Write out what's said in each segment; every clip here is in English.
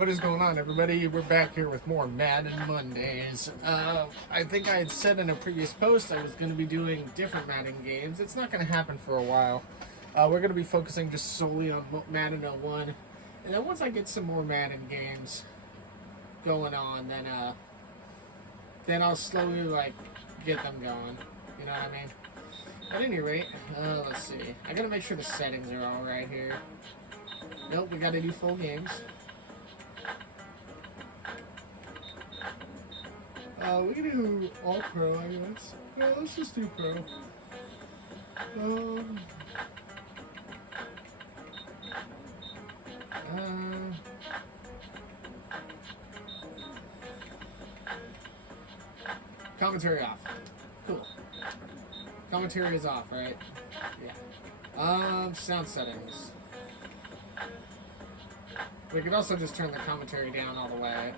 What is going on, everybody? We're back here with more Madden Mondays. I think I had said in a previous post I was going to be doing different Madden games. It's not going to happen for a while. We're going to be focusing just solely on Madden 01. And then once I get some more Madden games going on, then I'll slowly, get them going. You know what I mean? At any rate, let's see. I got to make sure the settings are all right here. Nope, we got to do full games. We can do all pro, I guess. Yeah, let's just do pro. Commentary off. Cool. Commentary is off, right? Yeah. Sound settings. We could also just turn the commentary down all the way.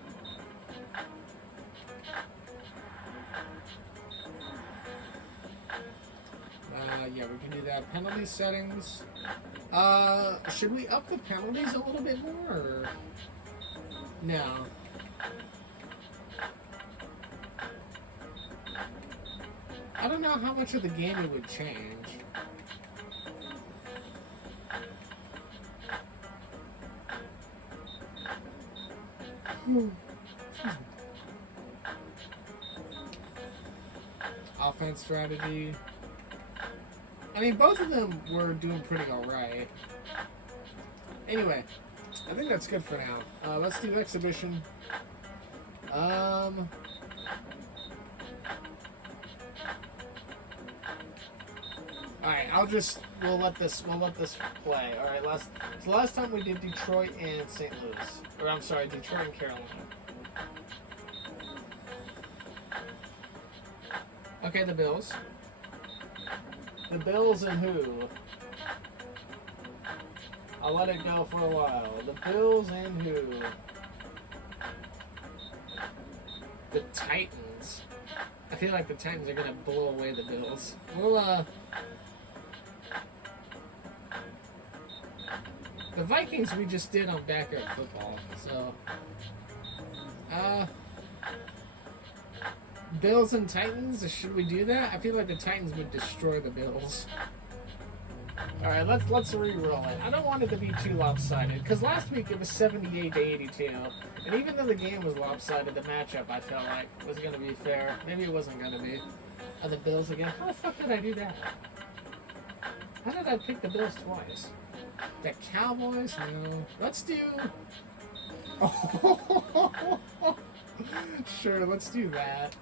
Yeah, we can do that. Penalty settings. Should we up the penalties a little bit more, or no? I don't know how much of the game it would change. Offense strategy. I mean, both of them were doing pretty alright. Anyway, I think that's good for now. Let's do exhibition. Alright, we'll let this play. Alright, last time we did Detroit and St. Louis. Or I'm sorry, Detroit and Carolina. Okay, the Bills. The Bills and who? I'll let it go for a while. The Bills and who? The Titans. I feel like the Titans are gonna blow away the Bills. Well, the Vikings we just did on Backyard Football, so Bills and Titans, should we do that? I feel like the Titans would destroy the Bills. Alright, let's re-roll it. I don't want it to be too lopsided, because last week it was 78-82, and even though the game was lopsided, the matchup I felt like was going to be fair. Maybe it wasn't going to be. The Bills again. How the fuck did I do that? How did I pick the Bills twice? The Cowboys? No. Let's do... Sure, let's do that.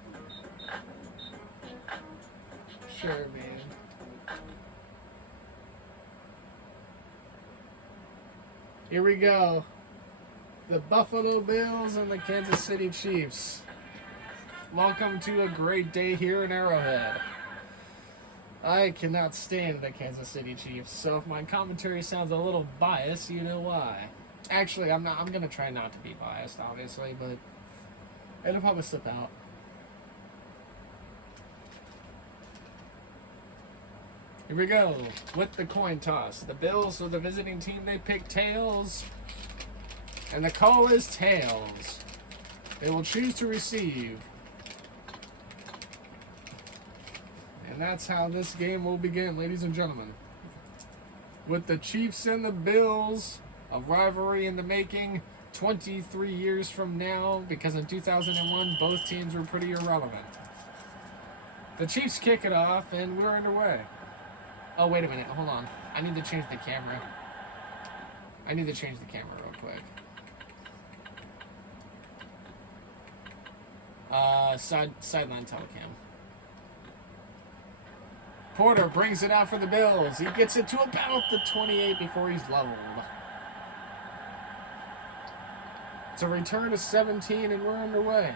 Sure, man. Here we go. The Buffalo Bills and the Kansas City Chiefs. Welcome to a great day here in Arrowhead. I cannot stand the Kansas City Chiefs, so if my commentary sounds a little biased, you know why. Actually, I'm gonna try not to be biased, obviously, but it'll probably slip out. Here we go, with the coin toss. The Bills are the visiting team. They pick tails, and the call is tails. They will choose to receive. And that's how this game will begin, ladies and gentlemen. With the Chiefs and the Bills, a rivalry in the making 23 years from now, because in 2001, both teams were pretty irrelevant. The Chiefs kick it off, and we're underway. Oh, wait a minute. Hold on. I need to change the camera. Real quick. Sideline telecam. Porter brings it out for the Bills. He gets it to about the 28 before he's leveled. It's a return to 17, and we're underway.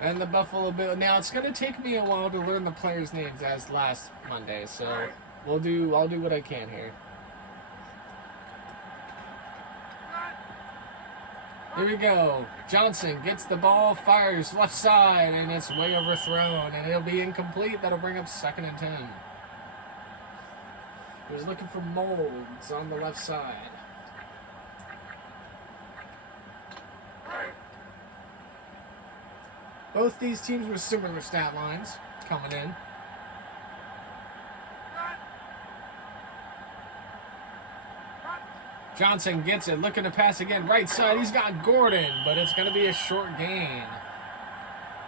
And the Buffalo Bills. Now, it's going to take me a while to learn the players' names as last Monday, so I'll do what I can here. Here we go. Johnson gets the ball, fires left side, and it's way overthrown, and it'll be incomplete. That'll bring up 2nd and 10. He was looking for Molds on the left side. Both these teams with similar stat lines coming in. Johnson gets it, looking to pass again. Right side, he's got Gordon, but it's going to be a short gain.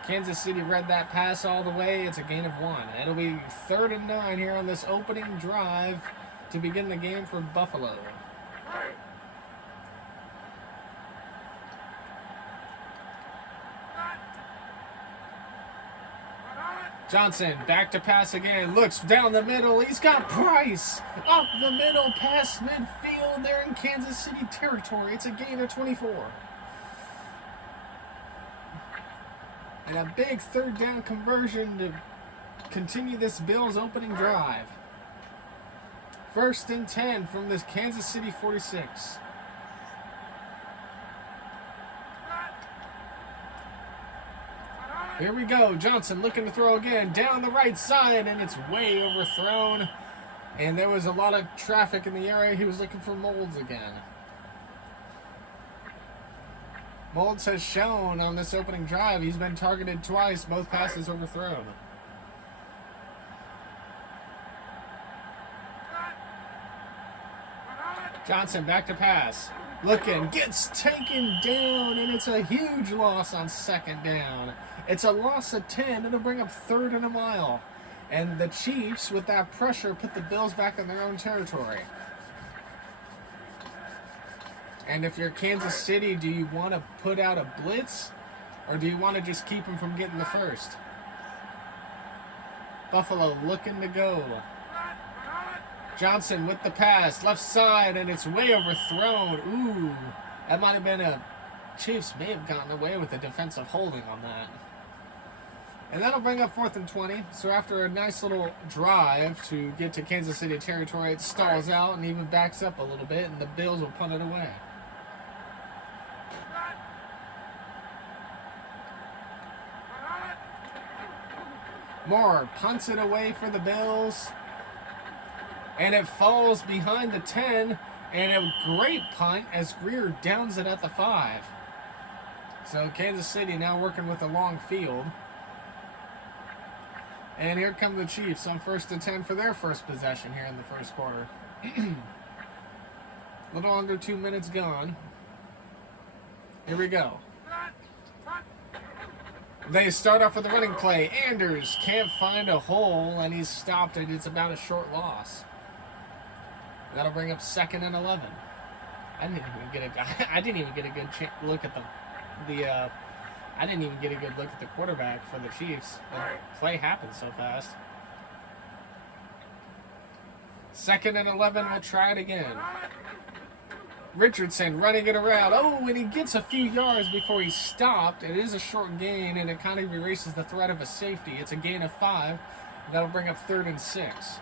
Kansas City read that pass all the way. It's a gain of 1. It'll be 3rd and 9 here on this opening drive to begin the game for Buffalo. Johnson back to pass again. Looks down the middle. He's got Price up the middle past midfield. They're in Kansas City territory. It's a gain of 24. And a big 3rd down conversion to continue this Bills opening drive. 1st and 10 from this Kansas City 46. Here we go. Johnson looking to throw again down the right side, and it's way overthrown. And there was a lot of traffic in the area. He was looking for Molds again. Molds has shown on this opening drive he's been targeted twice, both passes overthrown. Johnson back to pass. Looking, gets taken down, and it's a huge loss on 2nd down. It's a loss of 10. It'll bring up 3rd and a mile. And the Chiefs, with that pressure, put the Bills back in their own territory. And if you're Kansas City, do you want to put out a blitz, or do you want to just keep them from getting the first? Buffalo looking to go. Johnson with the pass, left side, and it's way overthrown. Ooh, that might have been a... Chiefs may have gotten away with a defensive holding on that. And that'll bring up 4th and 20. So after a nice little drive to get to Kansas City territory, it stalls out and even backs up a little bit, and the Bills will punt it away. Moore punts it away for the Bills. And it falls behind the 10, and a great punt as Greer downs it at the 5. So Kansas City now working with a long field. And here come the Chiefs on 1st and 10 for their first possession here in the first quarter. A little under 2 minutes gone. Here we go. They start off with a running play. Anders can't find a hole, and he's stopped it. It's about a short loss. That'll bring up 2nd and 11. I didn't even get a good look at I didn't even get a good look at the quarterback for the Chiefs. The play happened so fast. 2nd and 11. We'll try it again. Richardson running it around. Oh, and he gets a few yards before he stopped. It is a short gain, and it kind of erases the threat of a safety. It's a gain of 5. That'll bring up 3rd and 6.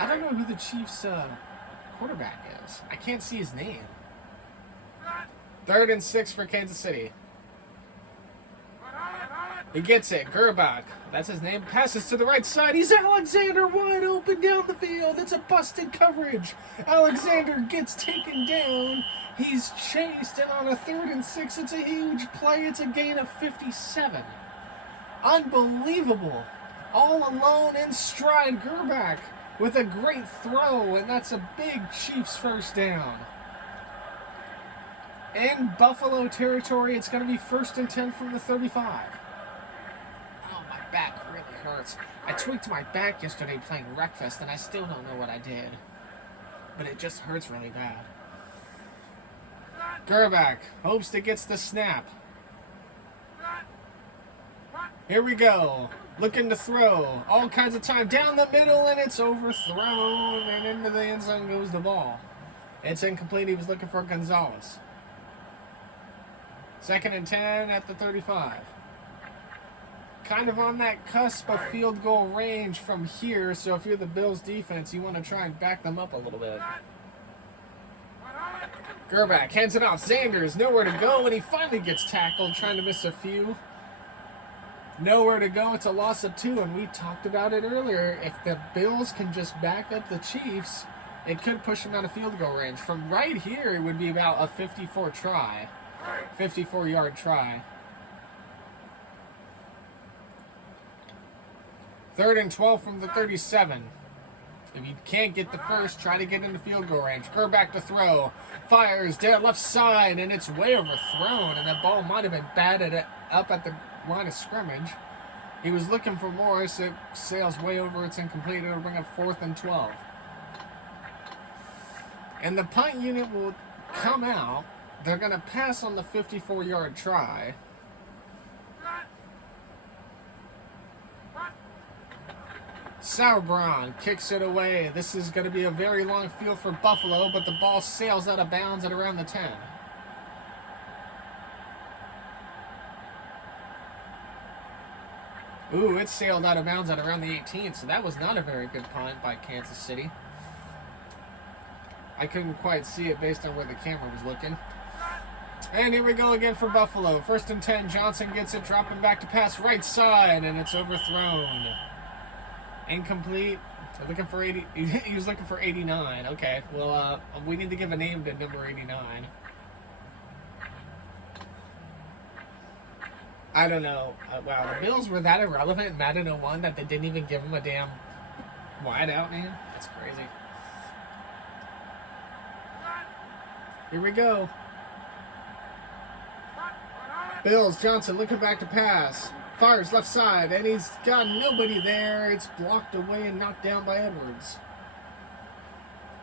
I don't know who the Chiefs' quarterback is. I can't see his name. 3rd and 6 for Kansas City. He gets it. Gerbach, that's his name. Passes to the right side. He's Alexander wide open down the field. It's a busted coverage. Alexander gets taken down. He's chased, and on a 3rd and 6, it's a huge play. It's a gain of 57. Unbelievable. All alone in stride, Gerbach with a great throw, and that's a big Chiefs first down. In Buffalo territory, it's going to be 1st and 10 from the 35. Oh, my back really hurts. I tweaked my back yesterday playing Wreckfest, and I still don't know what I did. But it just hurts really bad. Gerbach hopes to get the snap. Here we go. Looking to throw. All kinds of time. Down the middle, and it's overthrown. And into the end zone goes the ball. It's incomplete. He was looking for Gonzalez. 2nd and 10 at the 35. Kind of on that cusp of field goal range from here. So if you're the Bills defense, you want to try and back them up a little bit. Gerbach hands it off. Sanders, nowhere to go. And he finally gets tackled, trying to miss a few. Nowhere to go. It's a loss of 2, and we talked about it earlier. If the Bills can just back up the Chiefs, it could push them out of field goal range. From right here, it would be about a 54 try. 54-yard try. 3rd and 12 from the 37. If you can't get the first, try to get into field goal range. Gerback to throw. Fires dead left side, and it's way overthrown, and that ball might have been batted up at the line of scrimmage. He was looking for more, so it sails way over. It's incomplete. It'll bring up 4th and 12. And the punt unit will come out. They're going to pass on the 54-yard try. Sauerbrunn kicks it away. This is going to be a very long field for Buffalo, but the ball sails out of bounds at around the 10. Ooh, it sailed out of bounds at around the 18, so that was not a very good punt by Kansas City. I couldn't quite see it based on where the camera was looking. And here we go again for Buffalo. 1st and 10, Johnson gets it, dropping back to pass right side, and it's overthrown. Incomplete. They're looking for 80. He was looking for 89. Okay, well, we need to give a name to number 89. I don't know. Wow, the Bills were that irrelevant in Madden 01 that they didn't even give him a damn wideout, man. That's crazy. Here we go. Bills, Johnson looking back to pass. Fires left side, and he's got nobody there. It's blocked away and knocked down by Edwards.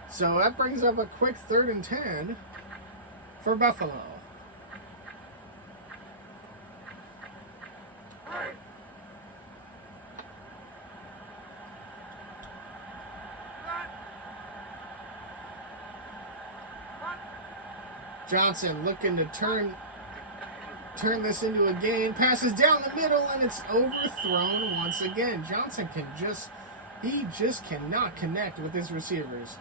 So that brings up a quick 3rd and 10 for Buffalo. Johnson looking to turn this into a gain. Passes down the middle, and it's overthrown once again. Johnson he just cannot connect with his receivers.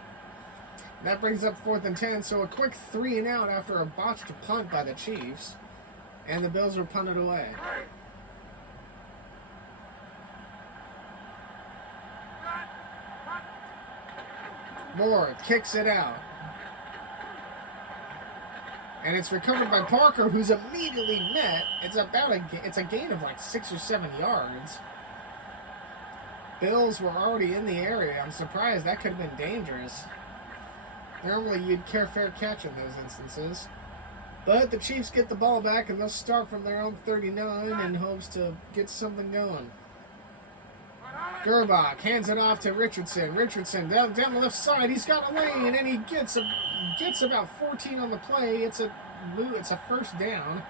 That brings up 4th and 10, so a quick 3 and out after a botched punt by the Chiefs, and the Bills were punted away. Moore kicks it out. And it's recovered by Parker, who's immediately met. It's a gain of like 6 or 7 yards. Bills were already in the area. I'm surprised. That could have been dangerous. Normally you'd care fair catch in those instances. But the Chiefs get the ball back, and they'll start from their own 39 in hopes to get something going. Gerbach hands it off to Richardson. Richardson down the left side. He's got a lane, and he gets about 14 on the play. It's a 1st down.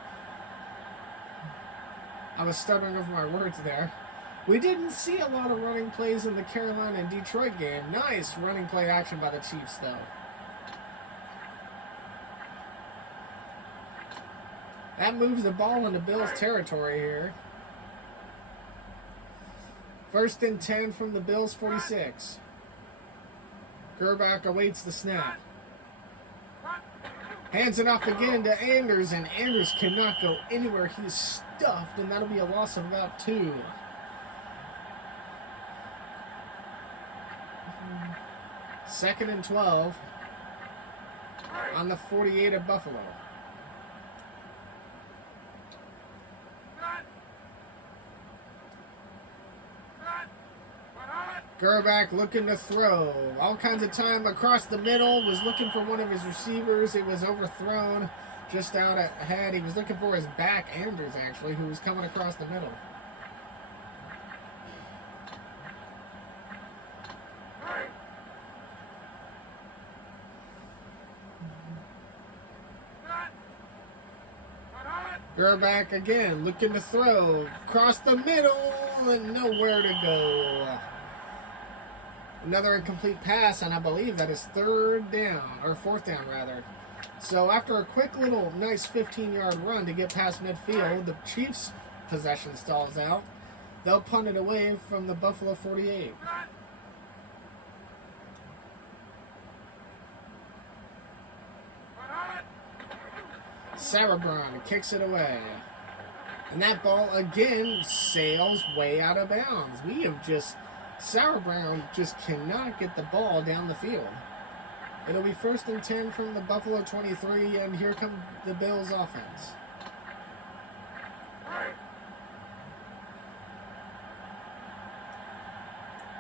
I was stuttering over my words there. We didn't see a lot of running plays in the Carolina and Detroit game. Nice running play action by the Chiefs, though. That moves the ball into Bills' territory here. 1st and 10 from the Bills' 46. Gerbach awaits the snap. Hands it off again to Anders, and Anders cannot go anywhere. He's stuffed, and that'll be a loss of about 2. Second and 12 on the 48 of Buffalo. Gerbach looking to throw. All kinds of time across the middle. Was looking for one of his receivers. It was overthrown just out ahead. He was looking for his back, Anders, actually, who was coming across the middle. Gerbach again looking to throw. Across the middle and nowhere to go. Another incomplete pass, and I believe that is 4th down rather. So after a quick little nice 15-yard run to get past midfield, the Chiefs' possession stalls out. They'll punt it away from the Buffalo 48. Sauerbrunn kicks it away. And that ball again sails way out of bounds. Sauerbrunn just cannot get the ball down the field. It'll be 1st and 10 from the Buffalo 23, and here come the Bills offense.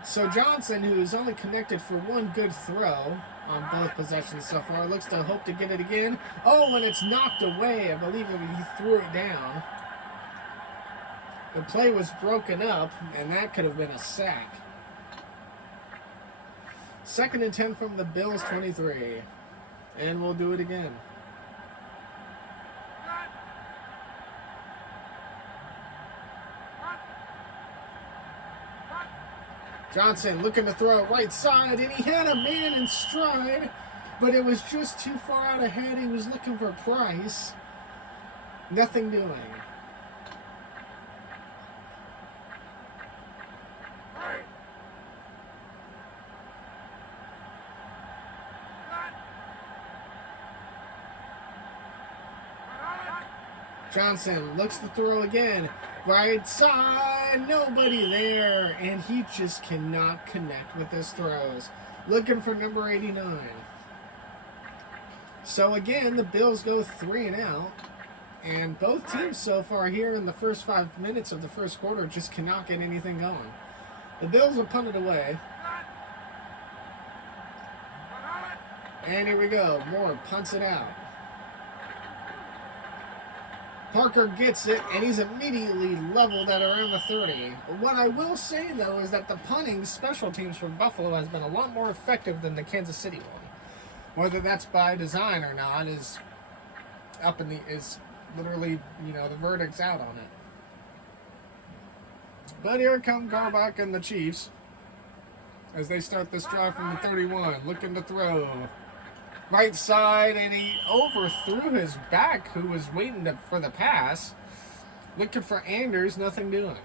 So Johnson, who's only connected for one good throw on both possessions so far, looks to hope to get it again. Oh, and it's knocked away. I believe he threw it down. The play was broken up, and that could have been a sack. 2nd and 10 from the Bills 23. And we'll do it again. Johnson looking to throw it right side, and he had a man in stride, but it was just too far out ahead. He was looking for Price. Nothing doing. Johnson looks to throw again. Right side, nobody there. And he just cannot connect with his throws. Looking for number 89. So again, the Bills go 3 and out. And both teams so far here in the first 5 minutes of the first quarter just cannot get anything going. The Bills will punt it away. And here we go. Moore punts it out. Parker gets it, and he's immediately leveled at around the 30. What I will say, though, is that the punting special teams for Buffalo has been a lot more effective than the Kansas City one. Whether that's by design or not is literally, the verdict's out on it. But here come Garbach and the Chiefs as they start this drive from the 31, looking to throw. Right side, and he overthrew his back, who was waiting for the pass. Looking for Anders, nothing doing.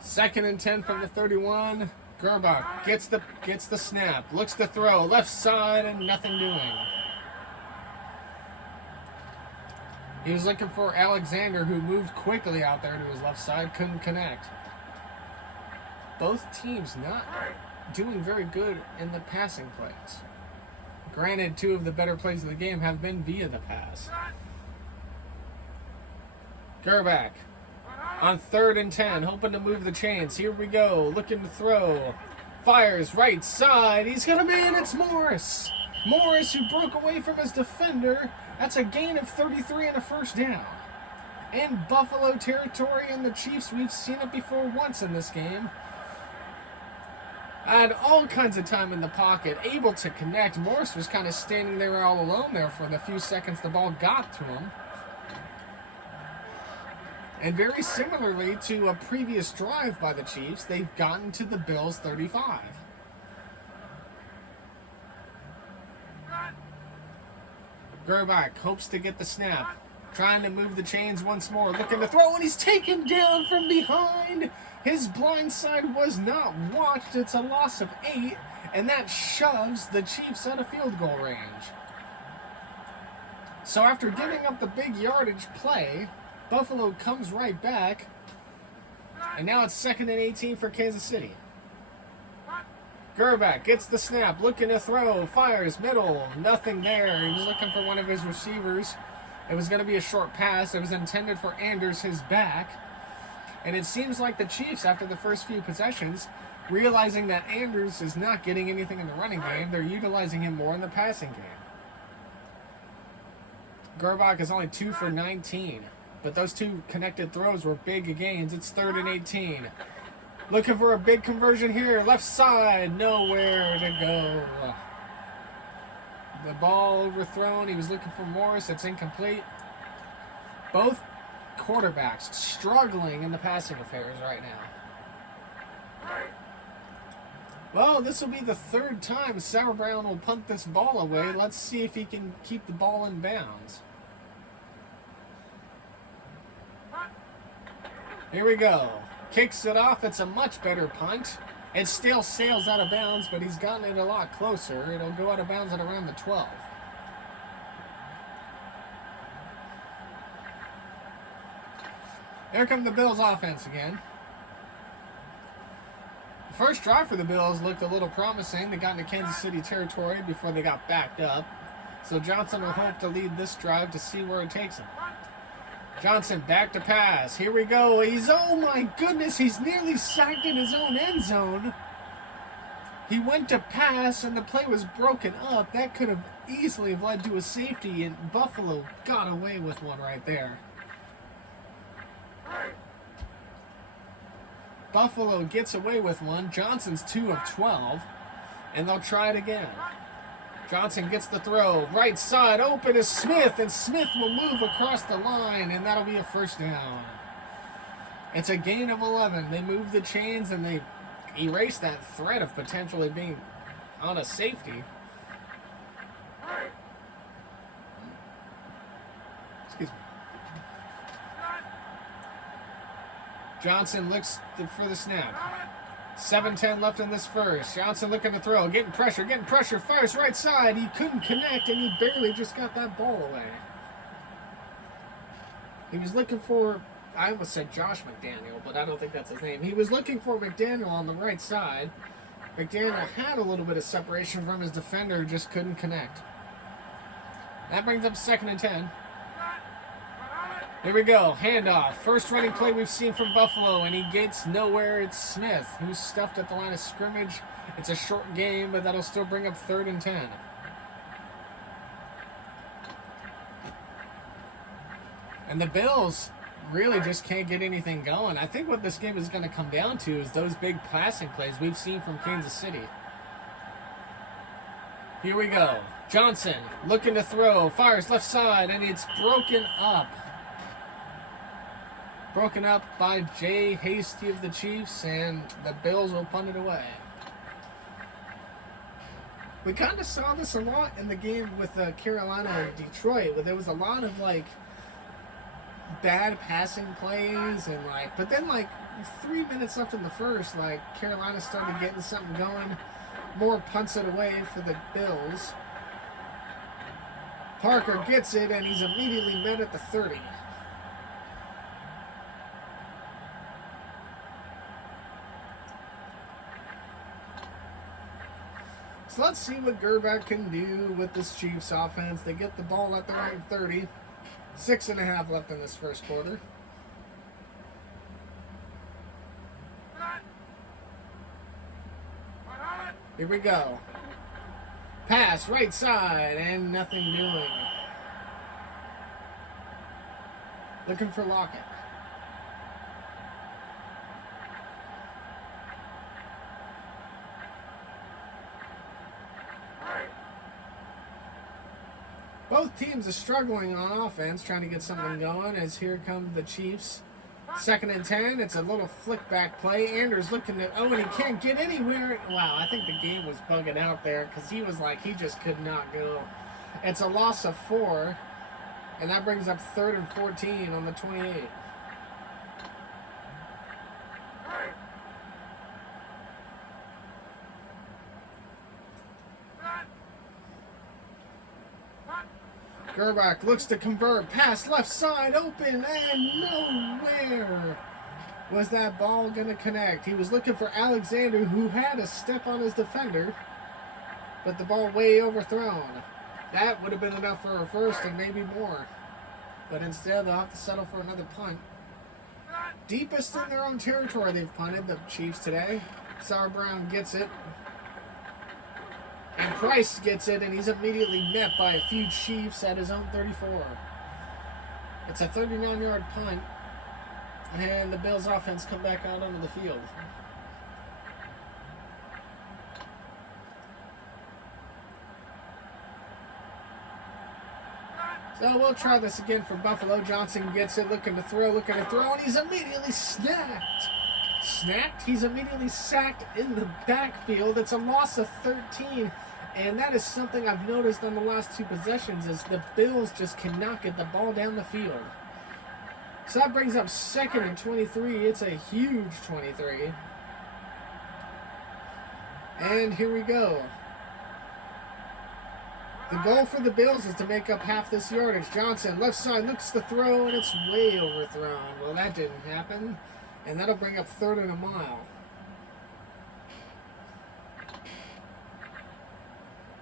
Second and 10 from the 31. Gerbach gets the snap, looks to throw, left side, and nothing doing. He was looking for Alexander, who moved quickly out there to his left side, couldn't connect. Both teams not doing very good in the passing plays. Granted, 2 of the better plays of the game have been via the pass. Gerbach on 3rd and 10, hoping to move the chains. Here we go, looking to throw. Fires right side. He's got a man. It's Morris. Morris, who broke away from his defender. That's a gain of 33 and a first down. In Buffalo territory, and the Chiefs, we've seen it before once in this game. Had all kinds of time in the pocket, able to connect. Morris was kind of standing there all alone there for the few seconds the ball got to him. And very similarly to a previous drive by the Chiefs, they've gotten to the Bills' 35. Gerbach hopes to get the snap. Trying to move the chains once more. Looking to throw, and he's taken down from behind. His blind side was not watched. It's a loss of 8, and that shoves the Chiefs out of field goal range. So after giving up the big yardage play, Buffalo comes right back, and now it's 2nd and 18 for Kansas City. Gerbach gets the snap, looking to throw, fires, middle, nothing there. He was looking for one of his receivers. It was going to be a short pass. It was intended for Anders, his back. And it seems like the Chiefs, after the first few possessions, realizing that Anders is not getting anything in the running game, they're utilizing him more in the passing game. Gerbach is only 2 for 19. But those 2 connected throws were big gains. It's 3rd and 18. Looking for a big conversion here. Left side, nowhere to go. The ball overthrown. He was looking for Morris. It's incomplete. Both quarterbacks struggling in the passing affairs right now. Well, this will be the 3rd time Sauerbrunn will punt this ball away. Let's see if he can keep the ball in bounds. Here we go. Kicks it off. It's a much better punt. It still sails out of bounds, but he's gotten it a lot closer. It'll go out of bounds at around the 12. Here come the Bills offense again. The first drive for the Bills looked a little promising. They got into Kansas City territory before they got backed up. So Johnson will hope to lead this drive to see where it takes him. Johnson back to pass. Here we go. Oh my goodness, he's nearly sacked in his own end zone. He went to pass and the play was broken up. That could have easily led to a safety, and Buffalo got away with one right there. Buffalo gets away with one. Johnson's 2 of 12, and they'll try it again. Johnson gets the throw. Right side open is Smith, and Smith will move across the line, and that'll be a first down. It's a gain of 11. They move the chains, and they erase that threat of potentially being on a safety. Excuse me. Johnson looks for the snap. 7:10 left in this first. Johnson looking to throw. Getting pressure. Fires right side. He couldn't connect, and he barely just got that ball away. He was looking for, I almost said Josh McDaniel, but I don't think that's his name. He was looking for McDaniel on the right side. McDaniel had a little bit of separation from his defender, just couldn't connect. That brings up 2nd and 10. Here we go, handoff. First running play we've seen from Buffalo, and he gets nowhere. It's Smith, who's stuffed at the line of scrimmage. It's a short game, but that'll still bring up 3rd and 10. And the Bills really just can't get anything going. I think what this game is going to come down to is those big passing plays we've seen from Kansas City. Here we go. Johnson looking to throw, fires left side, and it's broken up. Broken up by Jay Hasty of the Chiefs, and the Bills will punt it away. We kind of saw this a lot in the game with Carolina and Detroit, where there was a lot of bad passing plays, and but then 3 minutes left in the first, Carolina started getting something going. More punts it away for the Bills. Parker gets it, and he's immediately met at the 30. So let's see what Gerback can do with this Chiefs offense. They get the ball at their own 30. 6.5 left in this first quarter. Here we go. Pass right side, and nothing doing. Looking for Lockett. Both teams are struggling on offense, trying to get something going, as here come the Chiefs. 2nd and 10, it's a little flick back play. Anders looking at, and he can't get anywhere. Wow, I think the game was bugging out there, because he was he just could not go. It's a loss of 4, and that brings up 3rd and 14 on the 28. Gerback looks to convert, pass left side, open, and nowhere was that ball going to connect. He was looking for Alexander, who had a step on his defender, but the ball way overthrown. That would have been enough for a first and maybe more, but instead they'll have to settle for another punt. Deepest in their own territory they've punted, the Chiefs today. Sauer Brown gets it. And Price gets it, and he's immediately met by a few Chiefs at his own 34. It's a 39-yard punt, and the Bills' offense come back out onto the field. So we'll try this again for Buffalo. Johnson gets it, looking to throw, and he's immediately snapped. He's immediately sacked in the backfield. It's a loss of 13. And that is something I've noticed on the last 2 possessions, is the Bills just cannot get the ball down the field. So that brings up 2nd and 23. It's a huge 23. And here we go. The goal for the Bills is to make up half this yardage. Johnson, left side, looks to throw, and it's way overthrown. Well, that didn't happen. And that'll bring up 3rd and a mile.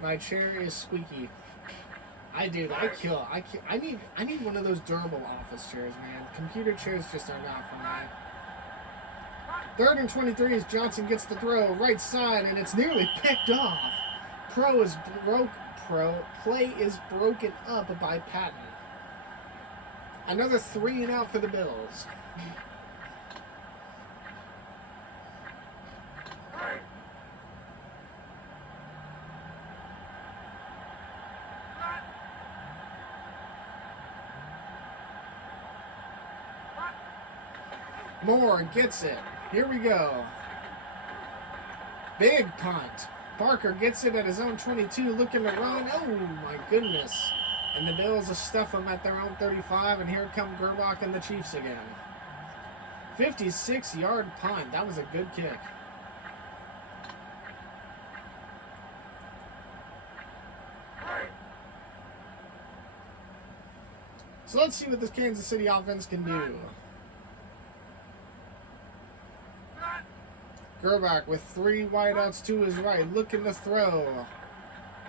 My chair is squeaky. I need one of those durable office chairs, man. Computer chairs just are not for me. 3rd and 23 as Johnson gets the throw. Right side, and it's nearly picked off. Play is broken up by Patton. Another 3 and out for the Bills. Moore gets it. Here we go. Big punt. Parker gets it at his own 22, looking to run. Oh, my goodness. And the Bills will stuff them at their own 35, and here come Gerbach and the Chiefs again. 56-yard punt. That was a good kick. So let's see what this Kansas City offense can do. Gerbach with 3 wideouts to his right, looking to throw.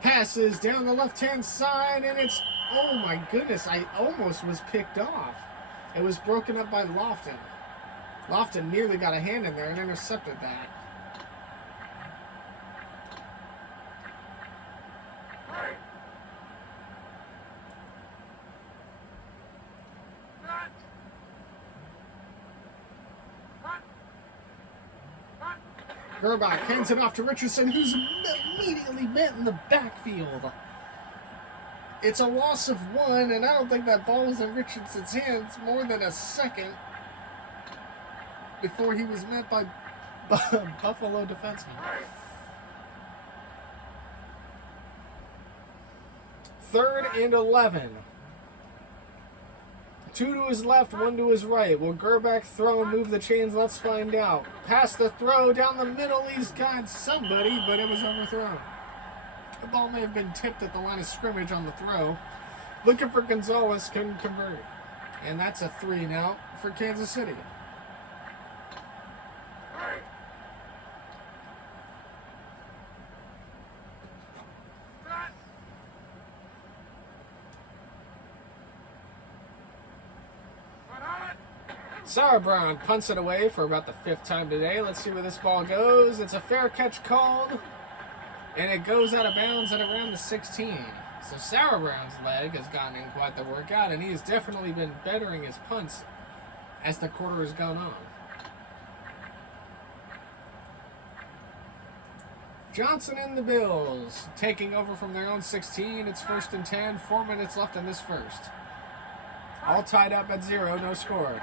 Passes down the left-hand side, and it's, oh my goodness, I almost was picked off. It was broken up by Lofton. Lofton nearly got a hand in there and intercepted that. Gerbach hands it off to Richardson, who's immediately met in the backfield. It's a loss of 1, and I don't think that ball was in Richardson's hands more than a second before he was met by Buffalo defenseman. 3rd and 11. 2 to his left, 1 to his right. Will Gerbach throw and move the chains? Let's find out. Pass the throw down the middle. He's got somebody, but it was overthrown. The ball may have been tipped at the line of scrimmage on the throw. Looking for Gonzalez, couldn't convert. And that's a 3 and out for Kansas City. Sauerbrunn punts it away for about the 5th time today. Let's see where this ball goes. It's a fair catch called, and it goes out of bounds at around the 16. So Sauerbrunn's leg has gotten in quite the workout, and he has definitely been bettering his punts as the quarter has gone on. Johnson and the Bills taking over from their own 16. It's 1st and 10. 4 minutes left in this first. All tied up at 0, no score.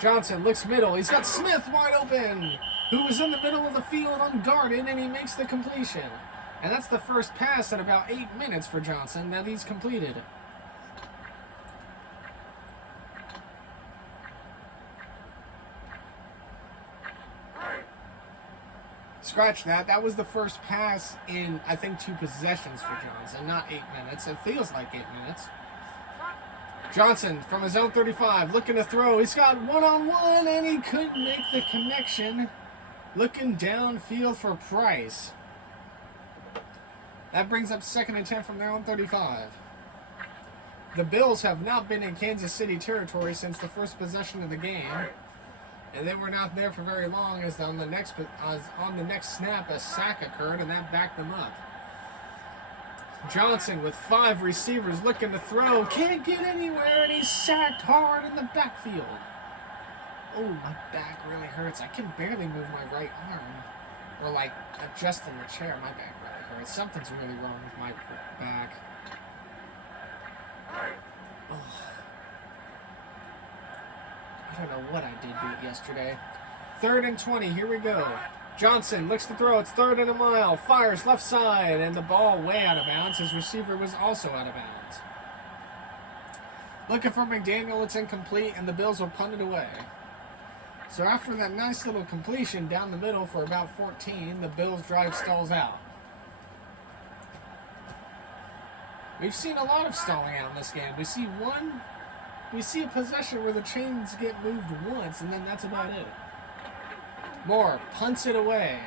Johnson looks middle. He's got Smith wide open, who was in the middle of the field unguarded, and he makes the completion. And that's the first pass in about 8 minutes for Johnson that he's completed. Scratch that. That was the first pass in, I think, 2 possessions for Johnson, not 8 minutes. It feels like 8 minutes. Johnson from his own 35, looking to throw. He's got 1-on-1, and he couldn't make the connection. Looking downfield for Price. That brings up 2nd and 10 from their own 35. The Bills have not been in Kansas City territory since the first possession of the game, and they were not there for very long as on the next snap a sack occurred, and that backed them up. Johnson with 5 receivers looking to throw. Can't get anywhere, and he's sacked hard in the backfield. Oh, my back really hurts. I can barely move my right arm. Or, like, adjusting the chair. My back really hurts. Something's really wrong with my back. Oh. I don't know what I did yesterday. 3rd and 20. Here we go. Johnson looks to throw. It's 3rd and a mile. Fires left side, and the ball way out of bounds. His receiver was also out of bounds. Looking for McDaniel. It's incomplete, and the Bills will punt it away. So after that nice little completion down the middle for about 14, the Bills drive stalls out. We've seen a lot of stalling out in this game. We see a possession where the chains get moved once, and then that's about it. Moore punts it away.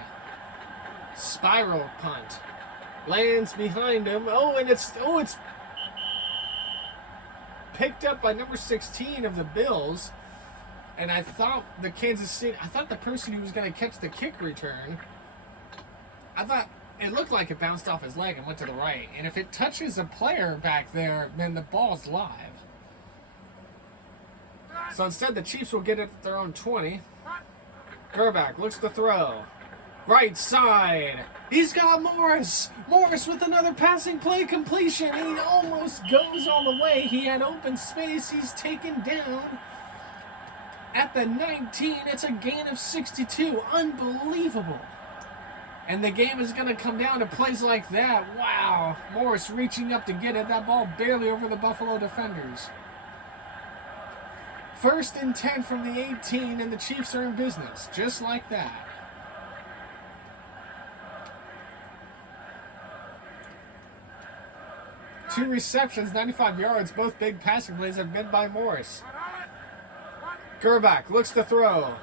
Spiral punt. Lands behind him. And it's picked up by number 16 of the Bills. And I thought the person who was going to catch the kick return, I thought it looked like it bounced off his leg and went to the right. And if it touches a player back there, then the ball's live. So instead, the Chiefs will get it at their own 20. Gerback looks to throw. Right side. He's got Morris. Morris with another passing play completion. He almost goes all the way. He had open space. He's taken down at the 19. It's a gain of 62. Unbelievable. And the game is going to come down to plays like that. Wow. Morris reaching up to get it. That ball barely over the Buffalo defenders. 1st and 10 from the 18, and the Chiefs are in business. Just like that. Two receptions, 95 yards. Both big passing plays have been by Morris. Gerback looks to throw.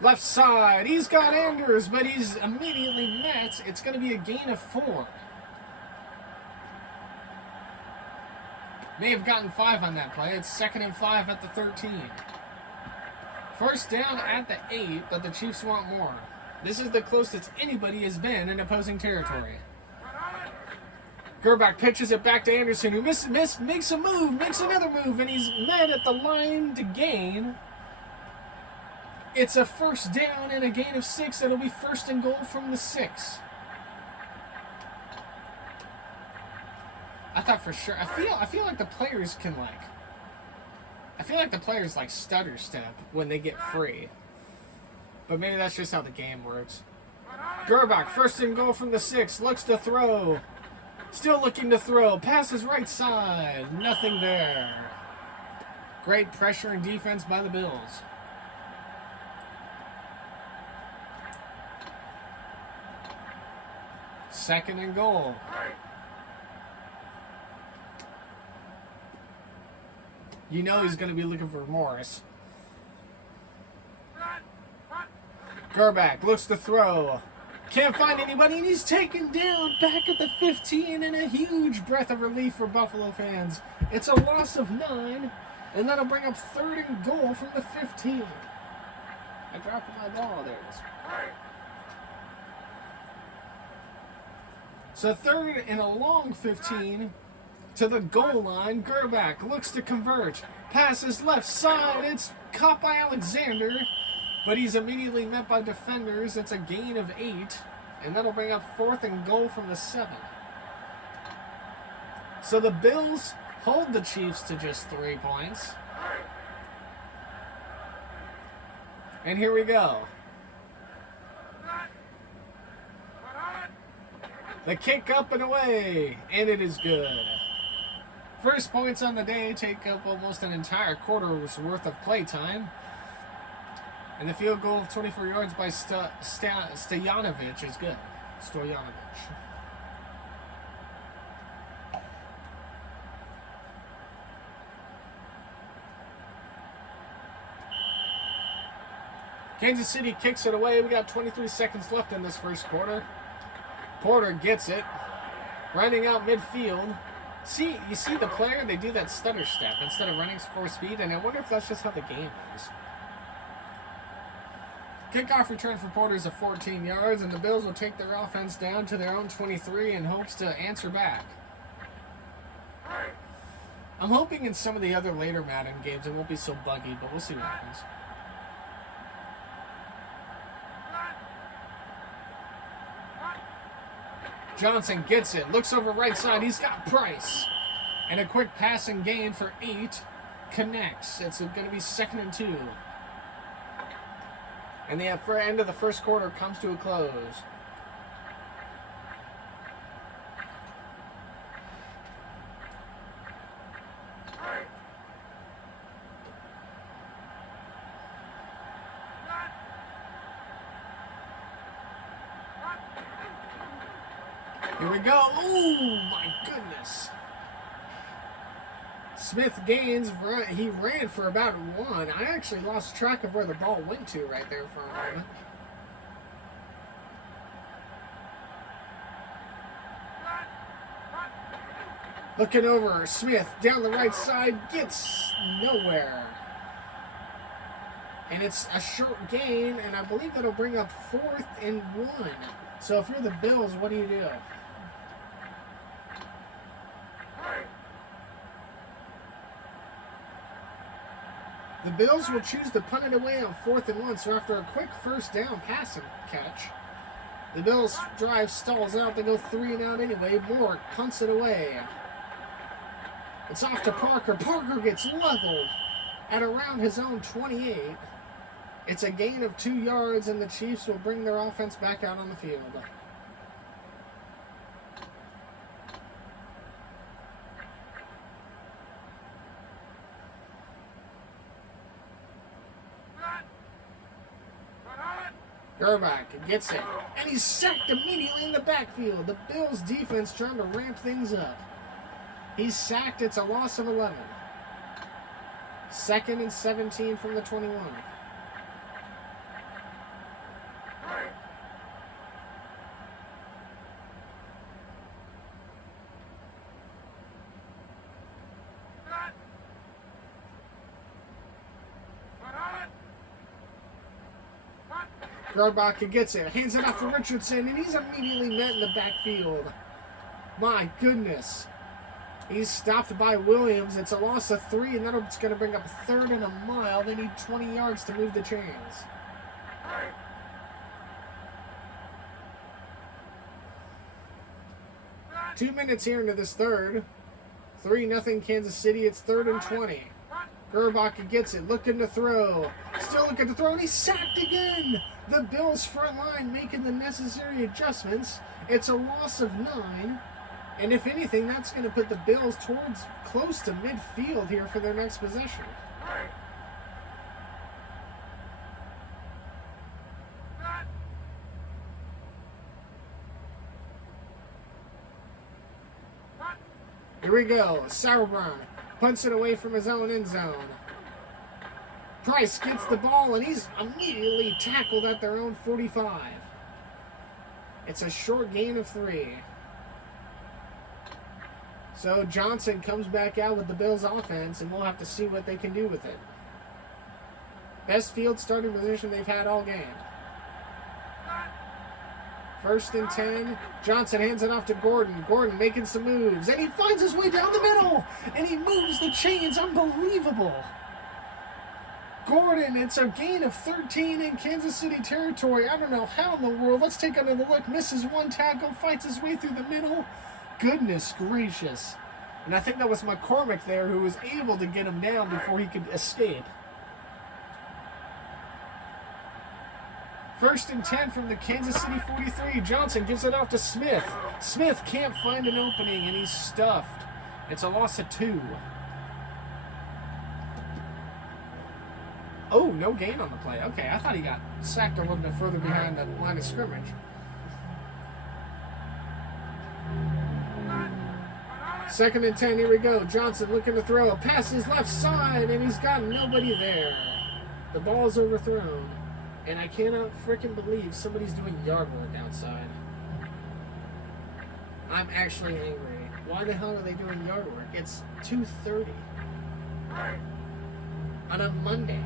Left side. He's got Anders, but he's immediately met. It's going to be a gain of 4. May have gotten 5 on that play. It's 2nd and 5 at the 13. 1st down at the 8, but the Chiefs want more. This is the closest anybody has been in opposing territory. Gerback pitches it back to Anderson, who makes a move, makes another move, and he's met at the line to gain. It's a 1st down and a gain of 6. It'll be 1st and goal from the 6. I thought for sure. I feel like the players can like stutter step when they get free. But maybe that's just how the game works. Gerback, 1st and goal from the 6, looks to throw. Still looking to throw. Passes right side. Nothing there. Great pressure and defense by the Bills. Second and goal. You know he's going to be looking for Morris. Gerback looks to throw. Can't find anybody, and he's taken down back at the 15, and a huge breath of relief for Buffalo fans. It's a loss of 9, and that'll bring up 3rd and goal from the 15. I dropped my ball. There it is. So 3rd and a long 15 to the goal line. Gerback looks to convert. Passes left side. It's caught by Alexander, but he's immediately met by defenders. It's a gain of 8, and that'll bring up 4th and goal from the 7. So the Bills hold the Chiefs to just 3 points. And here we go. The kick up and away, and it is good. First points on the day take up almost an entire quarter's worth of play time. And the field goal of 24 yards by Stojanovic is good. Stojanovic. Kansas City kicks it away. We got 23 seconds left in this first quarter. Porter gets it. Running out midfield. You see the player? They do that stutter step instead of running full speed, and I wonder if that's just how the game is. Kickoff return for Porter is 14 yards, and the Bills will take their offense down to their own 23 in hopes to answer back. I'm hoping in some of the other later Madden games it won't be so buggy, but we'll see what happens. Johnson gets it, looks over right side, he's got Price. And a quick passing gain for 8 connects. It's going to be 2nd and 2. And the end of the first quarter comes to a close. Here we go. Oh, my goodness. Smith gains. He ran for about 1. I actually lost track of where the ball went to right there for a moment. Looking over, Smith down the right side, gets nowhere. And it's a short gain, and I believe that'll bring up 4th and 1. So if you're the Bills, what do you do? The Bills will choose to punt it away on 4th and 1. So after a quick first down pass and catch, the Bills drive stalls out. They go 3 and out anyway. Moore punts it away. It's off to Parker. Parker gets leveled at around his own 28. It's a gain of 2 yards, and the Chiefs will bring their offense back out on the field. Gerback gets it, and he's sacked immediately in the backfield. The Bills defense trying to ramp things up. He's sacked. It's a loss of 11. 2nd and 17 from the 21. Garbach gets it, hands it off to Richardson, and he's immediately met in the backfield. My goodness. He's stopped by Williams. It's a loss of 3, and that's going to bring up 3rd and a mile. They need 20 yards to move the chains. Two minutes here into this third. 3-0 Kansas City. It's 3rd and 20. Gerbach gets it, looking to throw. Still looking to throw, and he's sacked again. The Bills front line making the necessary adjustments. It's a loss of 9. And if anything, that's going to put the Bills towards close to midfield here for their next possession. Here we go. Sauerbrunn punts it away from his own end zone. Price gets the ball, and he's immediately tackled at their own 45. It's a short gain of 3. So Johnson comes back out with the Bills offense, and we'll have to see what they can do with it. Best field starting position they've had all game. 1st and 10. Johnson hands it off to Gordon. Gordon making some moves, and he finds his way down the middle, and he moves the chains. Unbelievable. Gordon, it's a gain of 13 in Kansas City territory. I don't know how in the world. Let's take another look. Misses 1 tackle, fights his way through the middle. Goodness gracious. And I think that was McCormick there who was able to get him down before he could escape. 1st and 10 from the Kansas City 43. Johnson gives it off to Smith. Smith can't find an opening, and he's stuffed. It's a loss of 2. Oh, no gain on the play. Okay, I thought he got sacked a little bit further behind the line of scrimmage. 2nd and 10, here we go. Johnson looking to throw. Passes left side, and he's got nobody there. The ball's overthrown. And I cannot freaking believe somebody's doing yard work outside. I'm actually angry. Why the hell are they doing yard work? It's 2:30 on a Monday.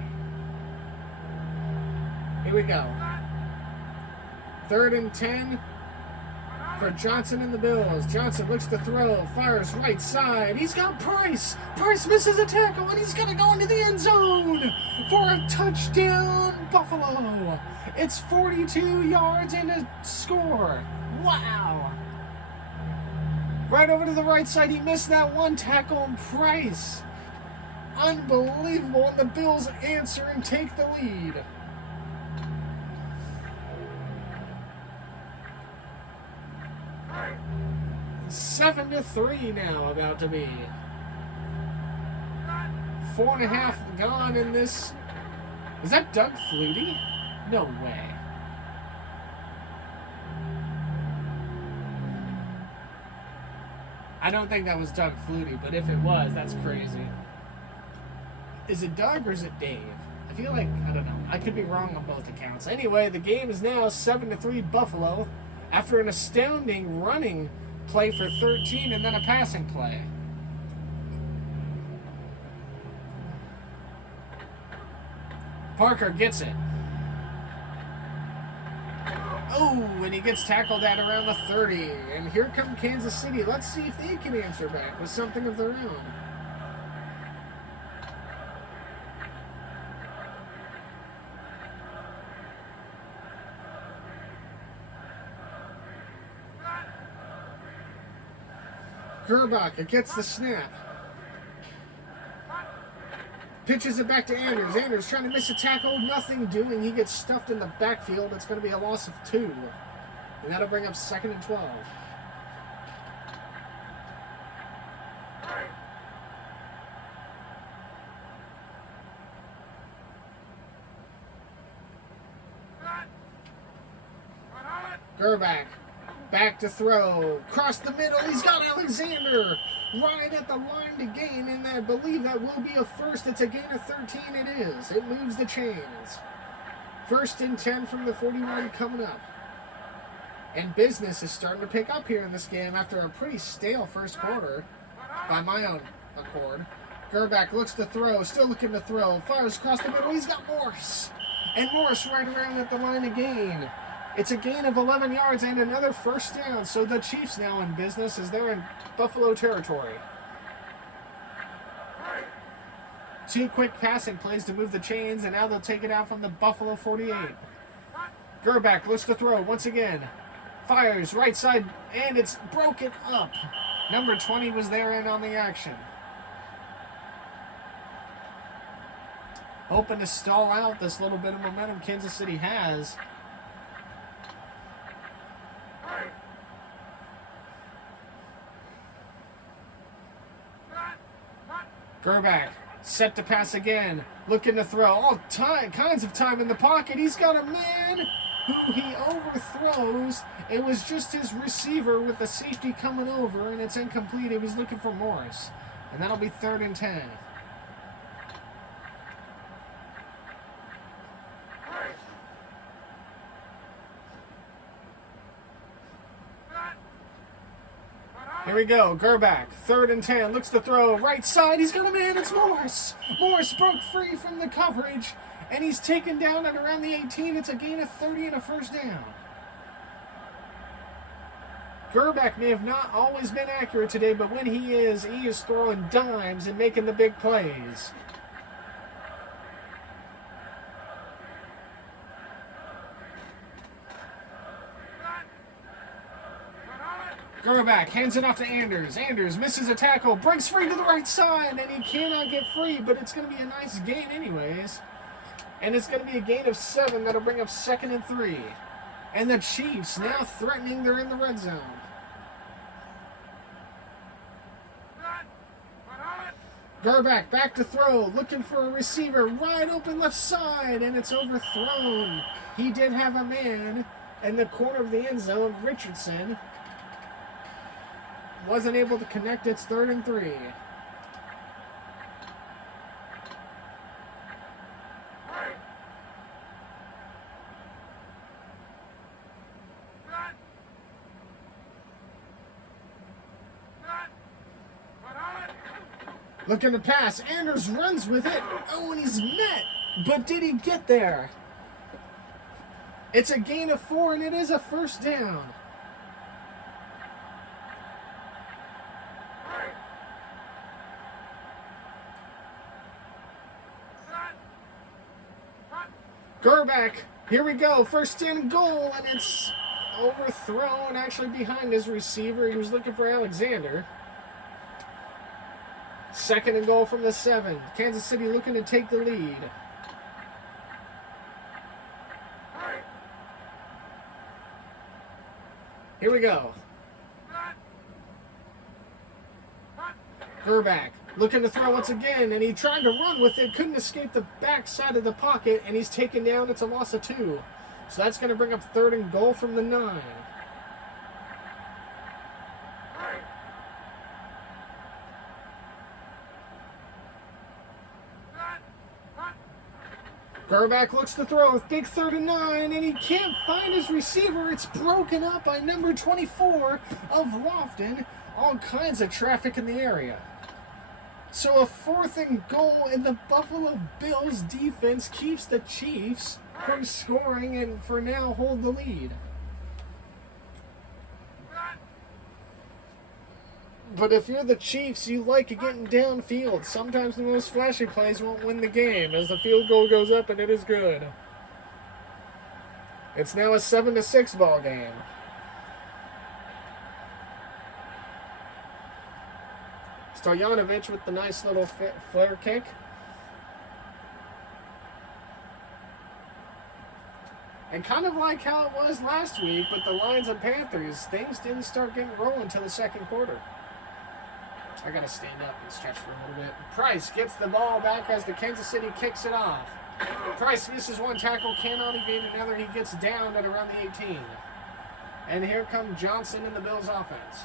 Here we go. 3rd and 10 for Johnson and the Bills. Johnson looks to throw, fires right side. He's got Price. Price misses a tackle, and he's going to go into the end zone for a touchdown, Buffalo. It's 42 yards and a score. Wow. Right over to the right side. He missed that 1 tackle, and Price. Unbelievable. And the Bills answer and take the lead. Seven to 3 now, about to be. 4.5 gone in this. Is that Doug Flutie? No way. I don't think that was Doug Flutie, but if it was, that's crazy. Is it Doug or is it Dave? I feel like, I don't know. I could be wrong on both accounts. Anyway, the game is now 7-3 Buffalo after an astounding running play for 13 and then a passing play. Parker gets it. Oh, and he gets tackled at around the 30. And here come Kansas City. Let's see if they can answer back with something of their own. Gerbach gets the snap. Pitches it back to Anders. Anders trying to miss a tackle. Nothing doing. He gets stuffed in the backfield. It's going to be a loss of 2. And that'll bring up 2nd and 12. Gerbach. Back to throw. Cross the middle. He's got Alexander right at the line to gain, and I believe that will be a first. It's a gain of 13. It is. It moves the chains. 1st and 10 from the 41 coming up. And business is starting to pick up here in this game after a pretty stale first quarter by my own accord. Gerbach looks to throw. Still looking to throw. Fires across the middle. He's got Morris. And Morris right around at the line to gain. It's a gain of 11 yards and another first down. So the Chiefs now in business as they're in Buffalo territory. 2 quick passing plays to move the chains, and now they'll take it out from the Buffalo 48. Gerbach looks to throw once again. Fires right side, and it's broken up. Number 20 was there and on the action. Hoping to stall out this little bit of momentum Kansas City has. Gerbach set to pass again, looking to throw. All kinds of time in the pocket. He's got a man who he overthrows. It was just his receiver with the safety coming over, and it's incomplete. He was looking for Morris. And that'll be 3rd and 10. Here we go. Gerbach, 3rd and 10. Looks to throw. Right side. He's got a man. It's Morris. Morris broke free from the coverage, and he's taken down at around the 18. It's a gain of 30 and a first down. Gerbach may have not always been accurate today, but when he is throwing dimes and making the big plays. Gerbach hands it off to Anders. Anders misses a tackle, breaks free to the right side, and he cannot get free, but it's going to be a nice gain anyways. And it's going to be a gain of 7. That'll bring up 2nd and 3. And the Chiefs now threatening. They're in the red zone. Gerbach back to throw, looking for a receiver, wide open left side, and it's overthrown. He did have a man in the corner of the end zone. Richardson wasn't able to connect. It's 3rd and 3. Looking to pass. Anders runs with it. Oh, and he's met. But did he get there? It's a gain of 4, and it is a first down. Gerbach, here we go. 1st and goal, and it's overthrown actually behind his receiver. He was looking for Alexander. 2nd and goal from the 7. Kansas City looking to take the lead. Here we go. Gerbach looking to throw once again, and he tried to run with it, couldn't escape the back side of the pocket, and he's taken down. It's a loss of 2. So that's going to bring up 3rd and goal from the 9. Gerback looks to throw with big 3rd and 9, and he can't find his receiver. It's broken up by number 24 of Lofton. All kinds of traffic in the area. So a 4th and goal, and the Buffalo Bills defense keeps the Chiefs from scoring and for now hold the lead. But if you're the Chiefs, you like getting downfield. Sometimes the most flashy plays won't win the game as the field goal goes up, and it is good. It's now a 7-6 ball game. Stojanovic with the nice little flare kick. And kind of like how it was last week with the Lions and Panthers, things didn't start getting rolling until the second quarter. I gotta stand up and stretch for a little bit. Price gets the ball back as the Kansas City kicks it off. Price misses one tackle, cannot evade another. He gets down at around the 18. And here comes Johnson in the Bills offense.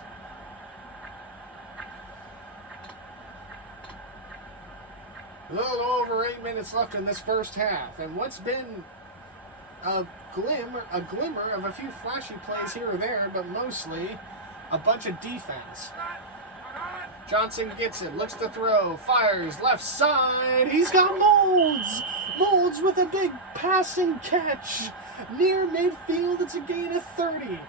A little over 8 minutes left in this first half. And what's been a glimmer of a few flashy plays here or there, but mostly a bunch of defense. Johnson gets it, looks to throw, fires, left side, he's got Molds! Molds with a big passing catch. Near midfield, it's a gain of 30.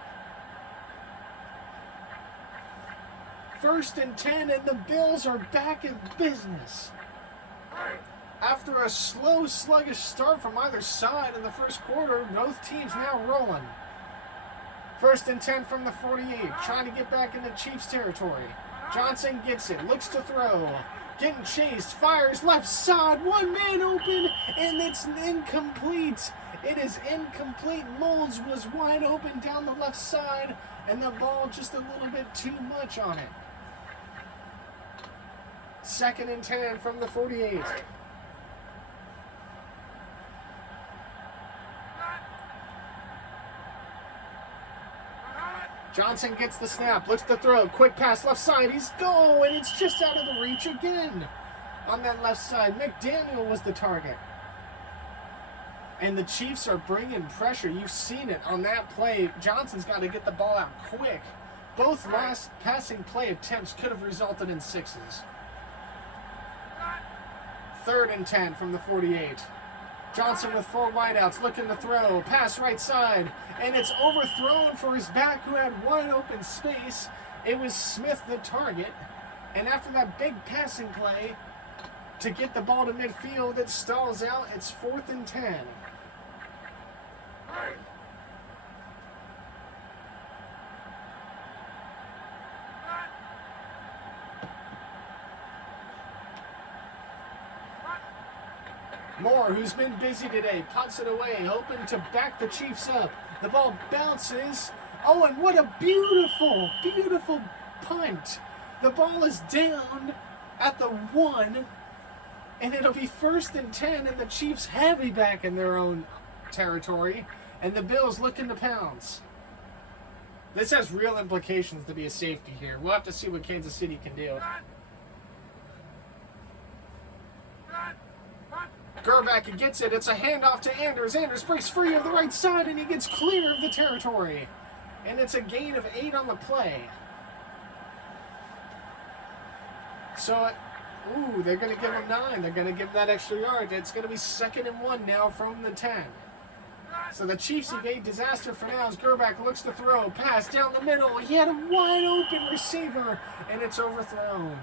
1st and 10, and the Bills are back in business. After a slow, sluggish start from either side in the first quarter, both teams now rolling. 1st and 10 from the 48, trying to get back into Chiefs territory. Johnson gets it, looks to throw, getting chased, fires left side, one man open, and it's incomplete. It is incomplete. Molds was wide open down the left side, and the ball just a little bit too much on it. 2nd and 10 from the 48. Johnson gets the snap, looks to throw, quick pass left side, he's going, it's just out of the reach again. On that left side, McDaniel was the target. And the Chiefs are bringing pressure. You've seen it on that play. Johnson's got to get the ball out quick. Both last passing play attempts could have resulted in 6s. 3rd and 10 from the 48. Johnson with 4 wideouts, looking to throw, pass right side, and it's overthrown for his back who had wide open space. It was Smith the target, and after that big passing play to get the ball to midfield, it stalls out. It's 4th and 10. Moore, who's been busy today, puts it away, hoping to back the Chiefs up. The ball bounces. Oh, and what a beautiful, beautiful punt. The ball is down at the 1, and it'll be 1st and 10, and the Chiefs heavy back in their own territory, and the Bills looking to pounce. This has real implications to be a safety here. We'll have to see what Kansas City can do. Gerback gets it. It's a handoff to Anders. Anders breaks free of the right side, and he gets clear of the territory. And it's a gain of 8 on the play. So, they're going to give him 9. They're going to give him that extra yard. It's going to be 2nd and 1 now from the 10. So the Chiefs evade disaster for now as Gerback looks to throw. Pass down the middle. He had a wide open receiver, and it's overthrown.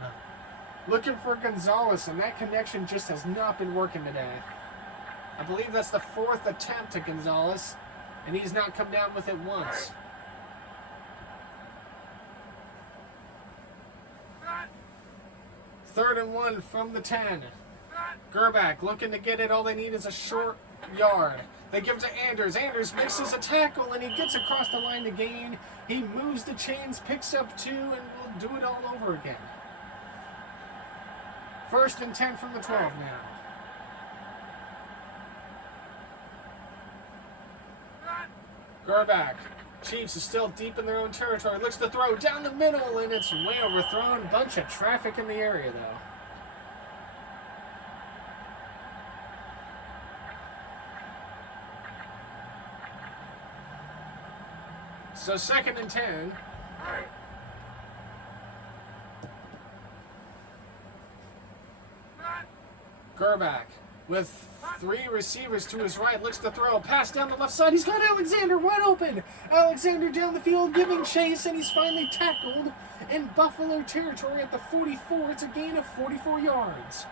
Looking for Gonzalez, and that connection just has not been working today. I believe that's the 4th attempt to Gonzalez, and he's not come down with it once. Third and 1 from the 10. Gerback looking to get it. All they need is a short yard. They give it to Anders. Anders mixes a tackle, and he gets across the line to gain. He moves the chains, picks up 2, and will do it all over again. 1st and 10 from the 12 now. Gerback. Chiefs is still deep in their own territory. Looks to throw down the middle, and it's way overthrown. Bunch of traffic in the area, though. So 2nd and 10. Gerback with 3 receivers to his right, looks to throw a pass down the left side. He's got Alexander wide open. Alexander down the field giving chase, and he's finally tackled in Buffalo territory at the 44. It's a gain of 44 yards.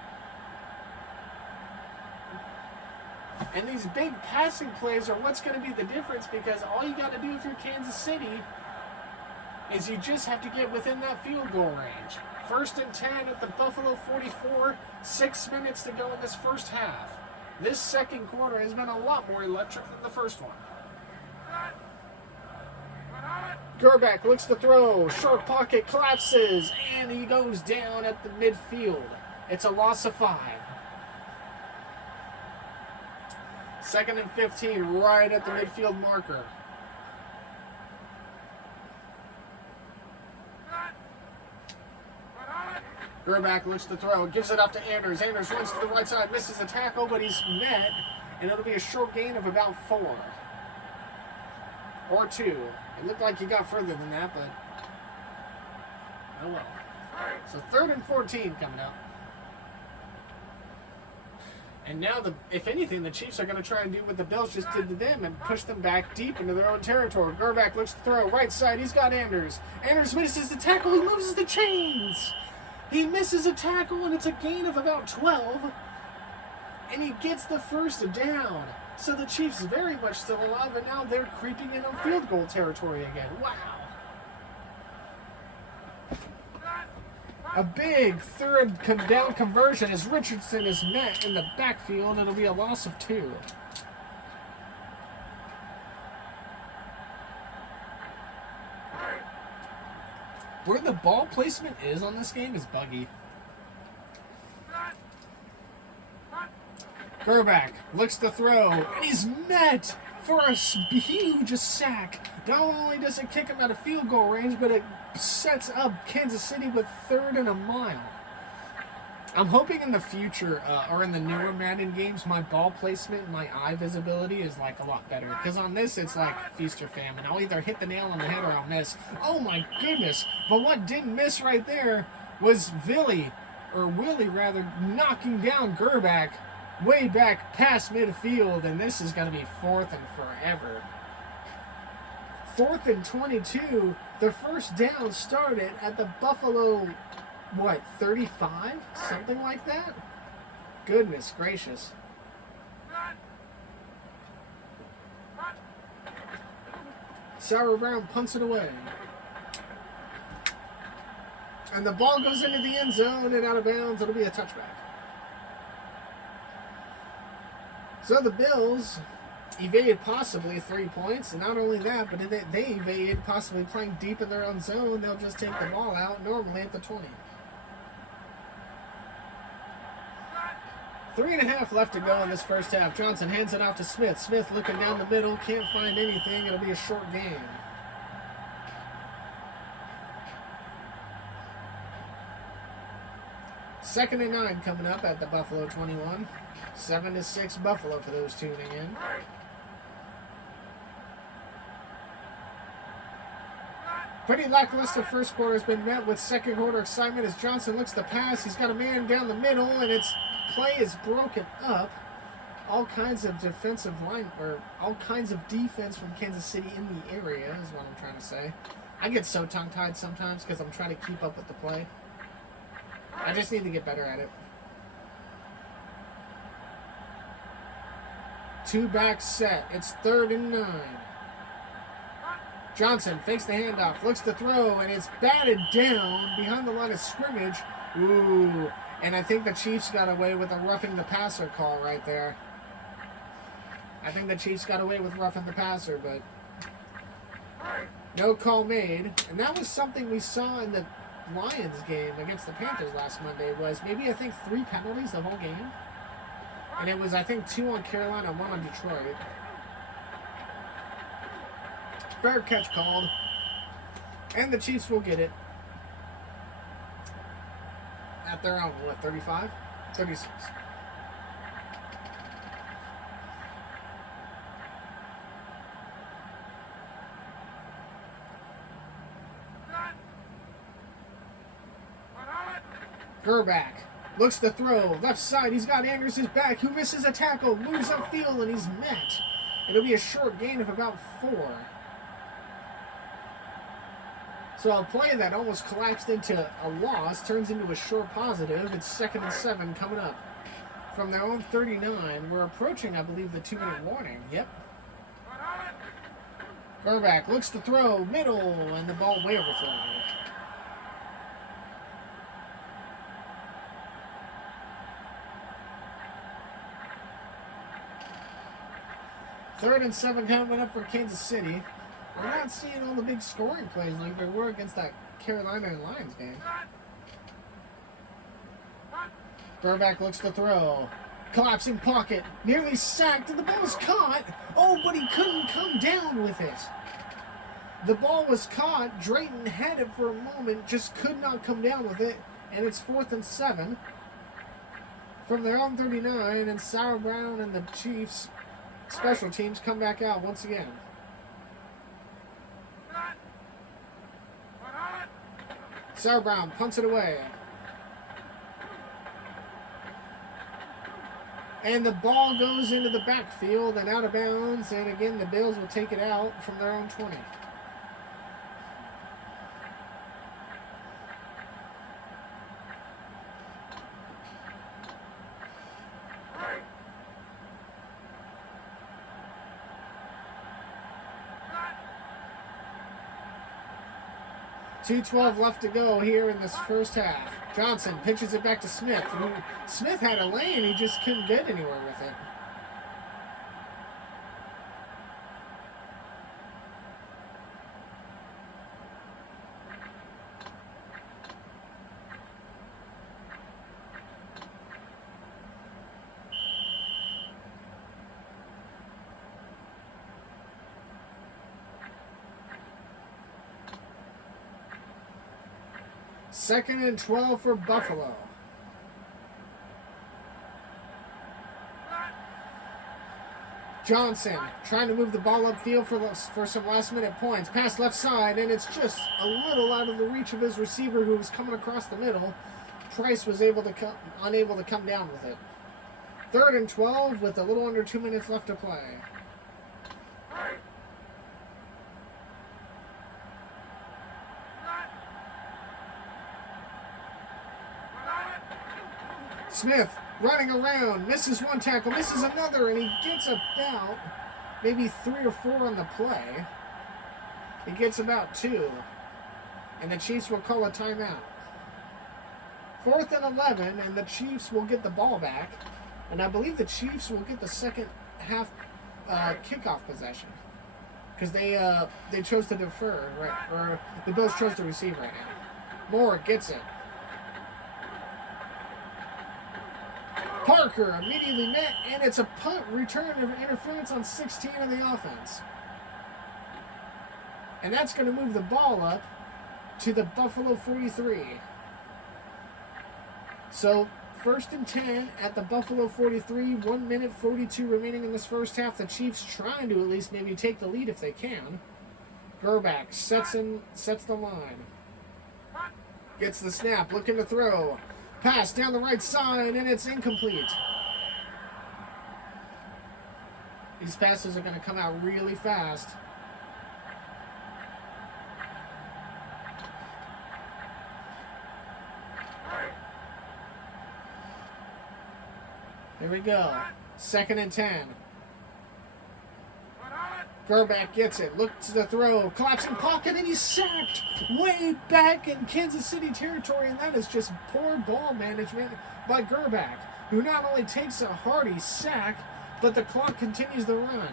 And these big passing plays are what's going to be the difference, because all you got to do if you're Kansas City is you just have to get within that field goal range. 1st and 10 at the Buffalo 44, 6 minutes to go in this first half. This second quarter has been a lot more electric than the first one. Gerback looks to throw, short pocket collapses, and he goes down at the midfield. It's a loss of 5. 2nd and 15, right at the midfield marker. Gerback looks to throw, gives it up to Anders. Anders runs to the right side, misses a tackle, but he's met, and it'll be a short gain of about 4. Or 2. It looked like he got further than that, but oh well. So 3rd and 14 coming up. And now, if anything, the Chiefs are going to try and do what the Bills just did to them and push them back deep into their own territory. Gerback looks to throw, right side, he's got Anders. Anders misses the tackle, he loses the chains. He misses a tackle, and it's a gain of about 12. And he gets the first down. So the Chiefs very much still alive, and now they're creeping into field goal territory again. Wow. A big 3rd down conversion as Richardson is met in the backfield. It'll be a loss of 2. Where the ball placement is on this game is buggy. Gerback looks to throw, and he's met for a huge sack. Not only does it kick him out of field goal range, but it sets up Kansas City with 3rd and a mile. I'm hoping in the future, or in the newer Madden games, my ball placement and my eye visibility is like a lot better. Because on this, it's like feast or famine. I'll either hit the nail on the head or I'll miss. Oh my goodness. But what didn't miss right there was Willie knocking down Gerback way back past midfield. And this is going to be 4th and forever. 4th and 22. The first down started at the Buffalo 35? Something like that? Goodness gracious. Sarah Brown punts it away. And the ball goes into the end zone and out of bounds. It'll be a touchback. So the Bills evaded possibly 3 points, and not only that, but they evaded possibly playing deep in their own zone. They'll just take the ball out normally at the 20. 3.5 left to go in this first half. Johnson hands it off to Smith. Smith looking down the middle, can't find anything. It'll be a short game. Second and 9 coming up at the Buffalo 21. 7-6 Buffalo for those tuning in. Pretty lackluster first quarter has been met with second quarter excitement as Johnson looks to pass. He's got a man down the middle, and its play is broken up. All kinds of defensive line, or all kinds of defense from Kansas City in the area is what I'm trying to say. I get so tongue-tied sometimes because I'm trying to keep up with the play. I just need to get better at it. 2-back set. It's 3rd and 9. Johnson fakes the handoff, looks to throw, and it's batted down behind the line of scrimmage. Ooh, and I think the Chiefs got away with a roughing the passer call right there. I think the Chiefs got away with roughing the passer, but no call made. And that was something we saw in the Lions game against the Panthers last Monday, was maybe I think 3 penalties the whole game. And it was, I think, 2 on Carolina, 1 on Detroit. Fair catch called. And the Chiefs will get it. At their own, 35? 36. Gerback looks to throw. Left side, he's got Anders' back, who misses a tackle, moves upfield, and he's met. It'll be a short gain of about 4. So a play that almost collapsed into a loss turns into a short positive. It's 2nd and 7 coming up. From their own 39, we're approaching, I believe, the 2-minute warning. Yep. Gerback looks to throw, middle, and the ball way overthrown. Third and 7 coming up for Kansas City. We're not seeing all the big scoring plays like there were against that Carolina and Lions game. Gerback looks to throw. Collapsing pocket. Nearly sacked, and the ball was caught. Oh, but he couldn't come down with it. The ball was caught. Drayton had it for a moment, just could not come down with it. And it's 4th and 7. From their own 39, and Sauer Brown and the Chiefs special teams come back out once again. Sauer Brown punts it away. And the ball goes into the backfield and out of bounds. And again, the Bills will take it out from their own 20. .212 left to go here in this first half. Johnson pitches it back to Smith. Smith had a lane, he just couldn't get anywhere with it. Second and 12 for Buffalo. Johnson trying to move the ball upfield for some last-minute points. Pass left side, and it's just a little out of the reach of his receiver who was coming across the middle. Price was unable to come down with it. Third and 12 with a little under 2 minutes left to play. Smith running around, misses one tackle, misses another, and he gets about maybe 3 or 4 on the play. He gets about 2, and the Chiefs will call a timeout. 4th and 11, and the Chiefs will get the ball back, and I believe the Chiefs will get the second half kickoff possession because they chose to defer, right? Or the Bills chose to receive right now. Moore gets it. Parker immediately met, and it's a punt return of interference on 16 of the offense. And that's going to move the ball up to the Buffalo 43. So, 1st and 10 at the Buffalo 43, 1 minute 42 remaining in this first half. The Chiefs trying to at least maybe take the lead if they can. Gerback sets the line. Gets the snap, looking to throw. Pass down the right side, and it's incomplete. These passes are going to come out really fast. Here we go. 2nd and 10. Gerback gets it, looks to the throw, collapsing pocket, and he's sacked way back in Kansas City territory, and that is just poor ball management by Gerback, who not only takes a hearty sack, but the clock continues the run.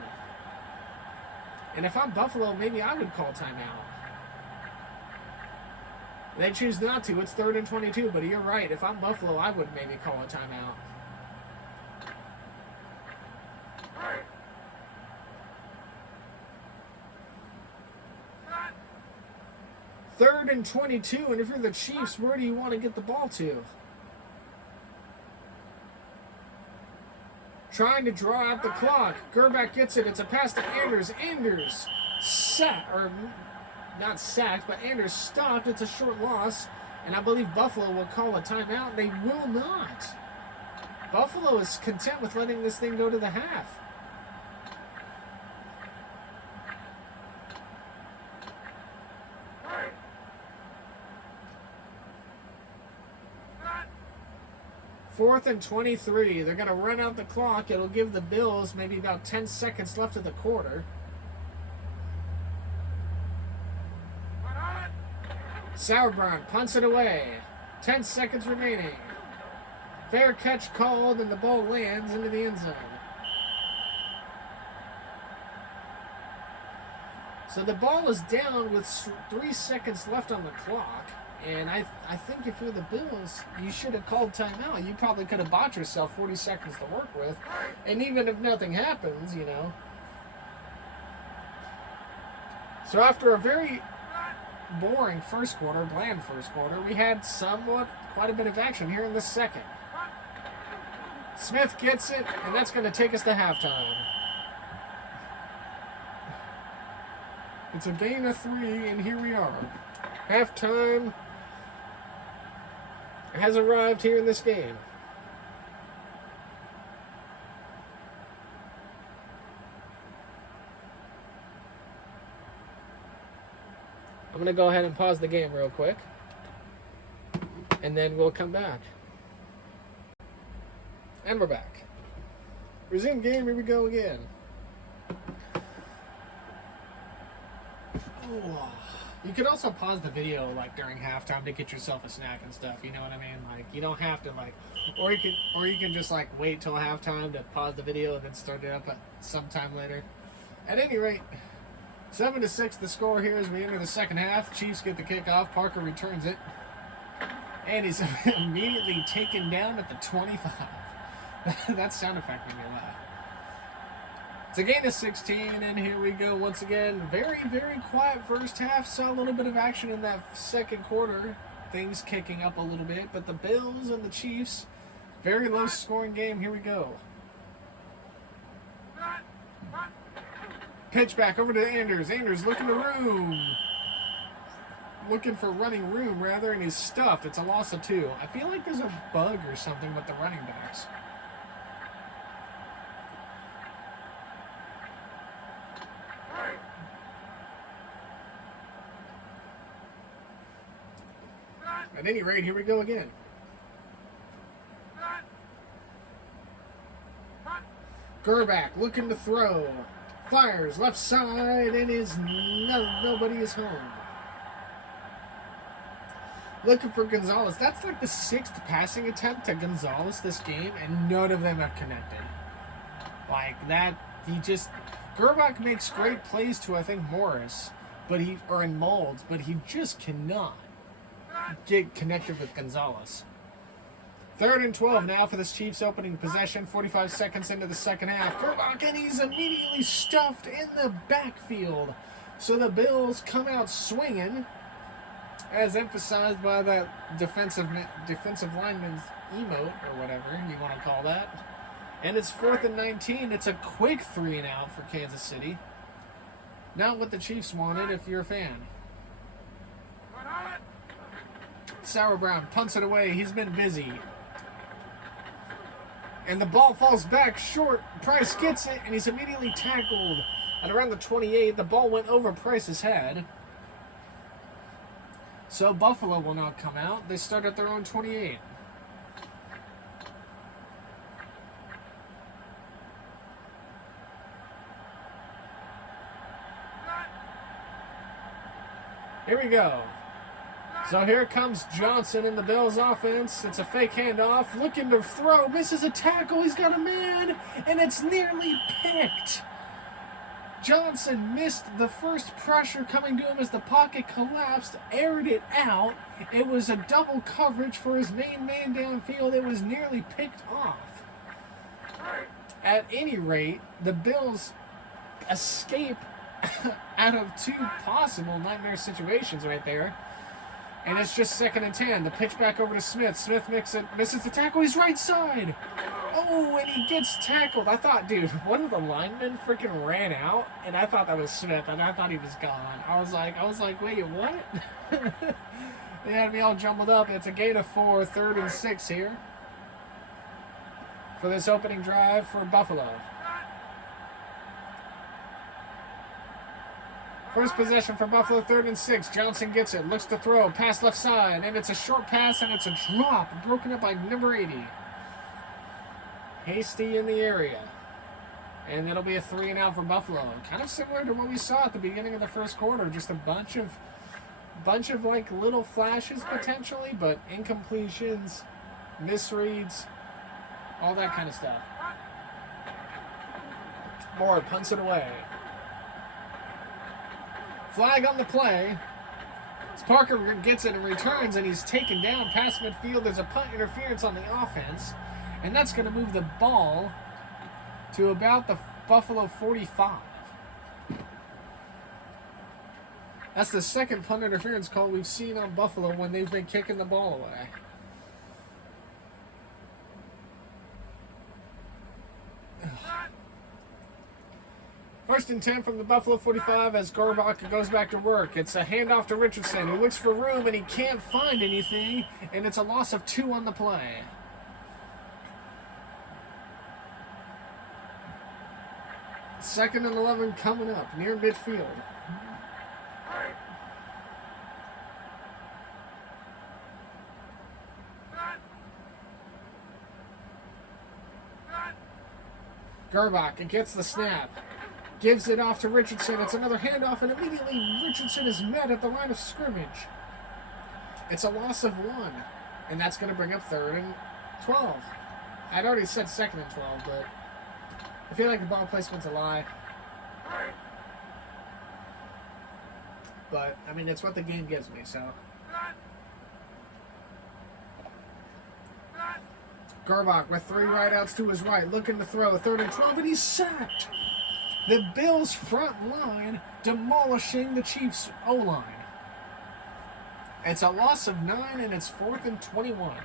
And if I'm Buffalo, maybe I would call timeout. They choose not to. It's 3rd and 22, but you're right. If I'm Buffalo, I would maybe call a timeout. Third and 22, and if you're the Chiefs, where do you want to get the ball to? Trying to draw out the clock. Gerback gets it. It's a pass to Anders. Not sacked, but Anders stopped. It's a short loss, And I believe Buffalo will call a timeout. They will not. Buffalo is content with letting this thing go to the half. Fourth and 23. They're going to run out the clock. It'll give the Bills maybe about 10 seconds left of the quarter. Sauerbrunn punts it away. 10 seconds remaining. Fair catch called, and the ball lands into the end zone. So the ball is down with 3 seconds left on the clock. And I think if you're the Bills, you should have called timeout. You probably could have bought yourself 40 seconds to work with. And even if nothing happens, you know. So after a very boring first quarter, bland first quarter, we had quite a bit of action here in the second. Smith gets it, and that's going to take us to halftime. It's a gain of 3, and here we are. Halftime has arrived here in this game. I'm going to go ahead and pause the game real quick, and then we'll come back. And we're back. Resume game, here we go again. Oh. You could also pause the video like during halftime to get yourself a snack and stuff. You know what I mean? Like you don't have to like, or you can just like wait till halftime to pause the video and then start it up at sometime later. At any rate, 7-6 the score here as we enter the second half. Chiefs get the kickoff. Parker returns it, and he's immediately taken down at the 25. That sound effect made me laugh. It's a gain of 16, and here we go once again. Very, very quiet first half. Saw a little bit of action in that second quarter. Things kicking up a little bit, but the Bills and the Chiefs, very low scoring game. Here we go. Pitch back over to Anders. Anders looking for room. Looking for running room, rather, and he's stuffed. It's a loss of 2. I feel like there's a bug or something with the running backs. At any rate, here we go again. Gerback looking to throw. Fires left side, and nobody is home. Looking for Gonzalez. That's like the 6th passing attempt to Gonzalez this game, and none of them have connected. Like that, Gerback makes great plays to, I think, Morris, or in Molds, but he just cannot get connected with Gonzalez. 3rd and 12 now for this Chiefs opening possession. 45 seconds into the second half. Gerback, and he's immediately stuffed in the backfield. So the Bills come out swinging, as emphasized by that defensive lineman's emote, or whatever you want to call that. And it's 4th and 19. It's a quick 3 and out for Kansas City. Not what the Chiefs wanted if you're a fan. Sauerbrunn punts it away. He's been busy. And the ball falls back short. Price gets it, and he's immediately tackled at around the 28. The ball went over Price's head. So Buffalo will not come out. They start at their own 28. Here we go. So here comes Johnson in the Bills offense. It's a fake handoff. Looking to throw. Misses a tackle. He's got a man. And it's nearly picked. Johnson missed the first pressure coming to him as the pocket collapsed. Aired it out. It was a double coverage for his main man downfield. It was nearly picked off. At any rate, the Bills escape out of 2 possible nightmare situations right there. And it's just 2nd and 10. The pitch back over to Smith. Smith misses the tackle. He's right side. Oh, and he gets tackled. I thought, dude, one of the linemen freaking ran out, and I thought that was Smith, and I thought he was gone. I was like, wait, what? They had me all jumbled up. It's a gain of 4, 3rd and 6 here for this opening drive for Buffalo. First possession for Buffalo, 3rd and 6. Johnson gets it, looks to throw, pass left side, and it's a short pass, and it's a drop, broken up by number 80. Hasty in the area. And it'll be a 3 and out for Buffalo. Kind of similar to what we saw at the beginning of the first quarter. Just a bunch of like little flashes potentially, but incompletions, misreads, all that kind of stuff. Moore punts it away. Flag on the play. As Parker gets it and returns, and he's taken down past midfield. There's a punt interference on the offense, and that's going to move the ball to about the Buffalo 45. That's the second punt interference call we've seen on Buffalo when they've been kicking the ball away. First and 10 from the Buffalo 45 as Garbach goes back to work. It's a handoff to Richardson, who looks for room and he can't find anything, and it's a loss of 2 on the play. Second and 11 coming up near midfield. Garbach gets the snap. Gives it off to Richardson. It's another handoff, and immediately Richardson is met at the line of scrimmage. It's a loss of 1, and that's going to bring up 3rd and 12. I'd already said 2nd and 12, but I feel like the ball placement's a lie. But, I mean, it's what the game gives me, so. Garbach with 3 wideouts to his right, looking to throw. 3rd and 12, and he's sacked. The Bills' front line demolishing the Chiefs' O-line. It's a loss of 9, and it's 4th and 21.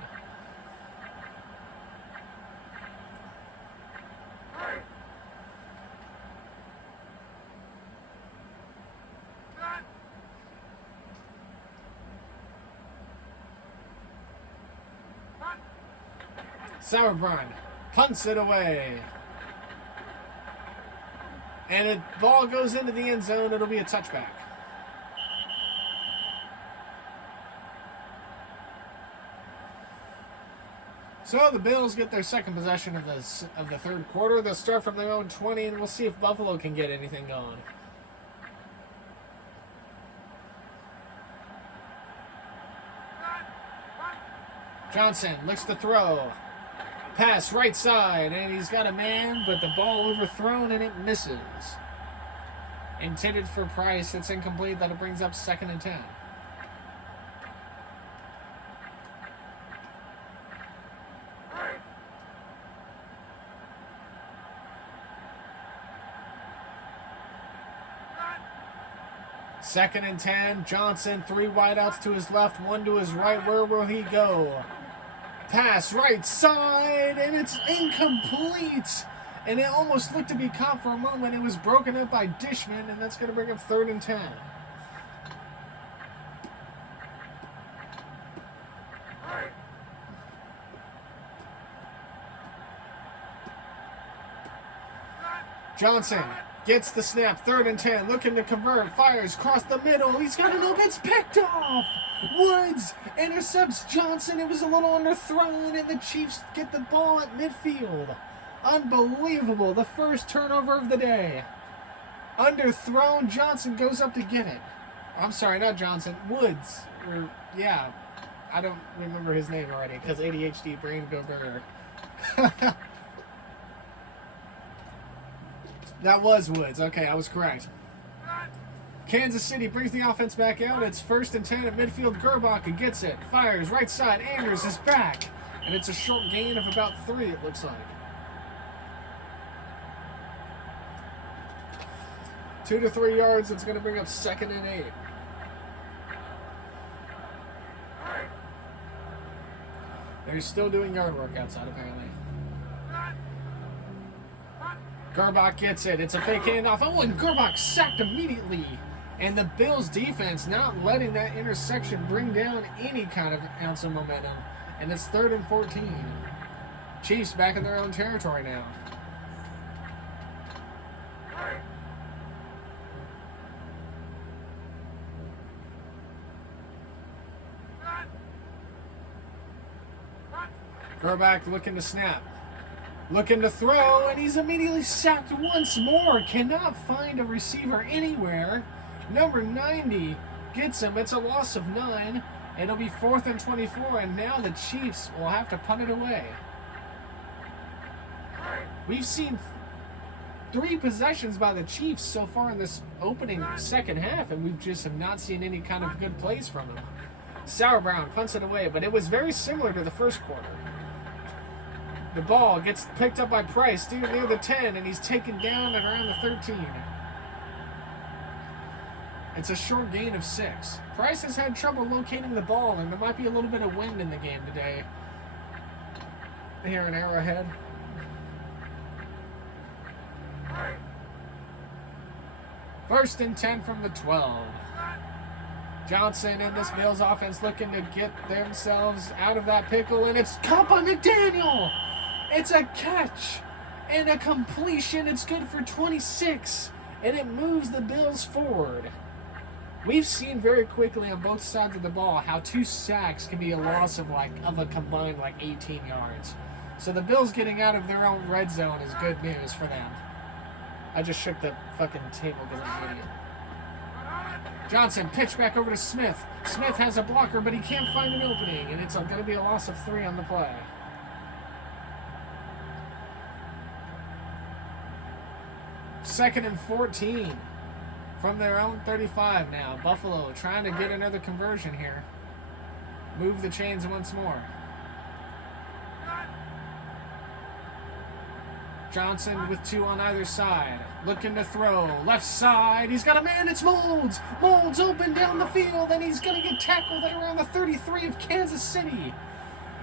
Sauerbrunn punts it away. And the ball goes into the end zone. It'll be a touchback. So the Bills get their second possession of the third quarter. They'll start from their own 20, and we'll see if Buffalo can get anything going. Johnson looks to throw. Pass right side, and he's got a man, but the ball overthrown, and it misses. Intended for Price. It's incomplete. That brings up 2nd and 10. Second and 10. Johnson, 3 wideouts to his left, 1 to his right. Where will he go? Pass right side, and it's incomplete. And it almost looked to be caught for a moment. It was broken up by Dishman, and that's going to bring up 3rd and 10. Johnson gets the snap, 3rd and 10, looking to convert, fires across the middle. He's got an open, it's picked off. Woods intercepts Johnson. It was a little underthrown, and the Chiefs get the ball at midfield. Unbelievable. The first turnover of the day. Underthrown. Johnson goes up to get it. I'm sorry, not Johnson. Woods. Yeah. I don't remember his name already because ADHD brain go burger. That was Woods. Okay, I was correct. Kansas City brings the offense back out. It's 1st and 10 at midfield. Garbach gets it. Fires right side. Anders is back. And it's a short gain of about 3, it looks like. 2 to 3 yards. It's going to bring up 2nd and 8. They're still doing yard work outside, apparently. Garbach gets it. It's a fake handoff. Oh, and Garbach sacked immediately And the Bills defense not letting that intersection bring down any kind of ounce of momentum. And it's 3rd and 14. Chiefs back in their own territory now. Quarterback looking to snap. Looking to throw, and he's immediately sacked once more. Cannot find a receiver anywhere. Number 90 gets him. It's a loss of 9. It'll be 4th and 24, and now the Chiefs will have to punt it away. We've seen 3 possessions by the Chiefs so far in this opening second half, and we just have not seen any kind of good plays from them. Sauerbrown punts it away, but it was very similar to the first quarter. The ball gets picked up by Price near the 10, and he's taken down at around the 13. It's a short gain of 6. Price has had trouble locating the ball, and there might be a little bit of wind in the game today. Here in Arrowhead. First and 10 from the 12. Johnson and this Bills offense looking to get themselves out of that pickle, and it's caught by McDaniel. It's a catch and a completion. It's good for 26, and it moves the Bills forward. We've seen very quickly on both sides of the ball how 2 sacks can be a loss of a combined 18 yards. So the Bills getting out of their own red zone is good news for them. I just shook the fucking table because I'm an idiot. Johnson pitch back over to Smith. Smith has a blocker, but he can't find an opening, and it's going to be a loss of 3 on the play. Second and 14 from their own 35 now. Buffalo trying to get another conversion here. Move the chains once more. Johnson with 2 on either side. Looking to throw. Left side. He's got a man. It's Moulds. Moulds open down the field, and he's going to get tackled at around the 33 of Kansas City.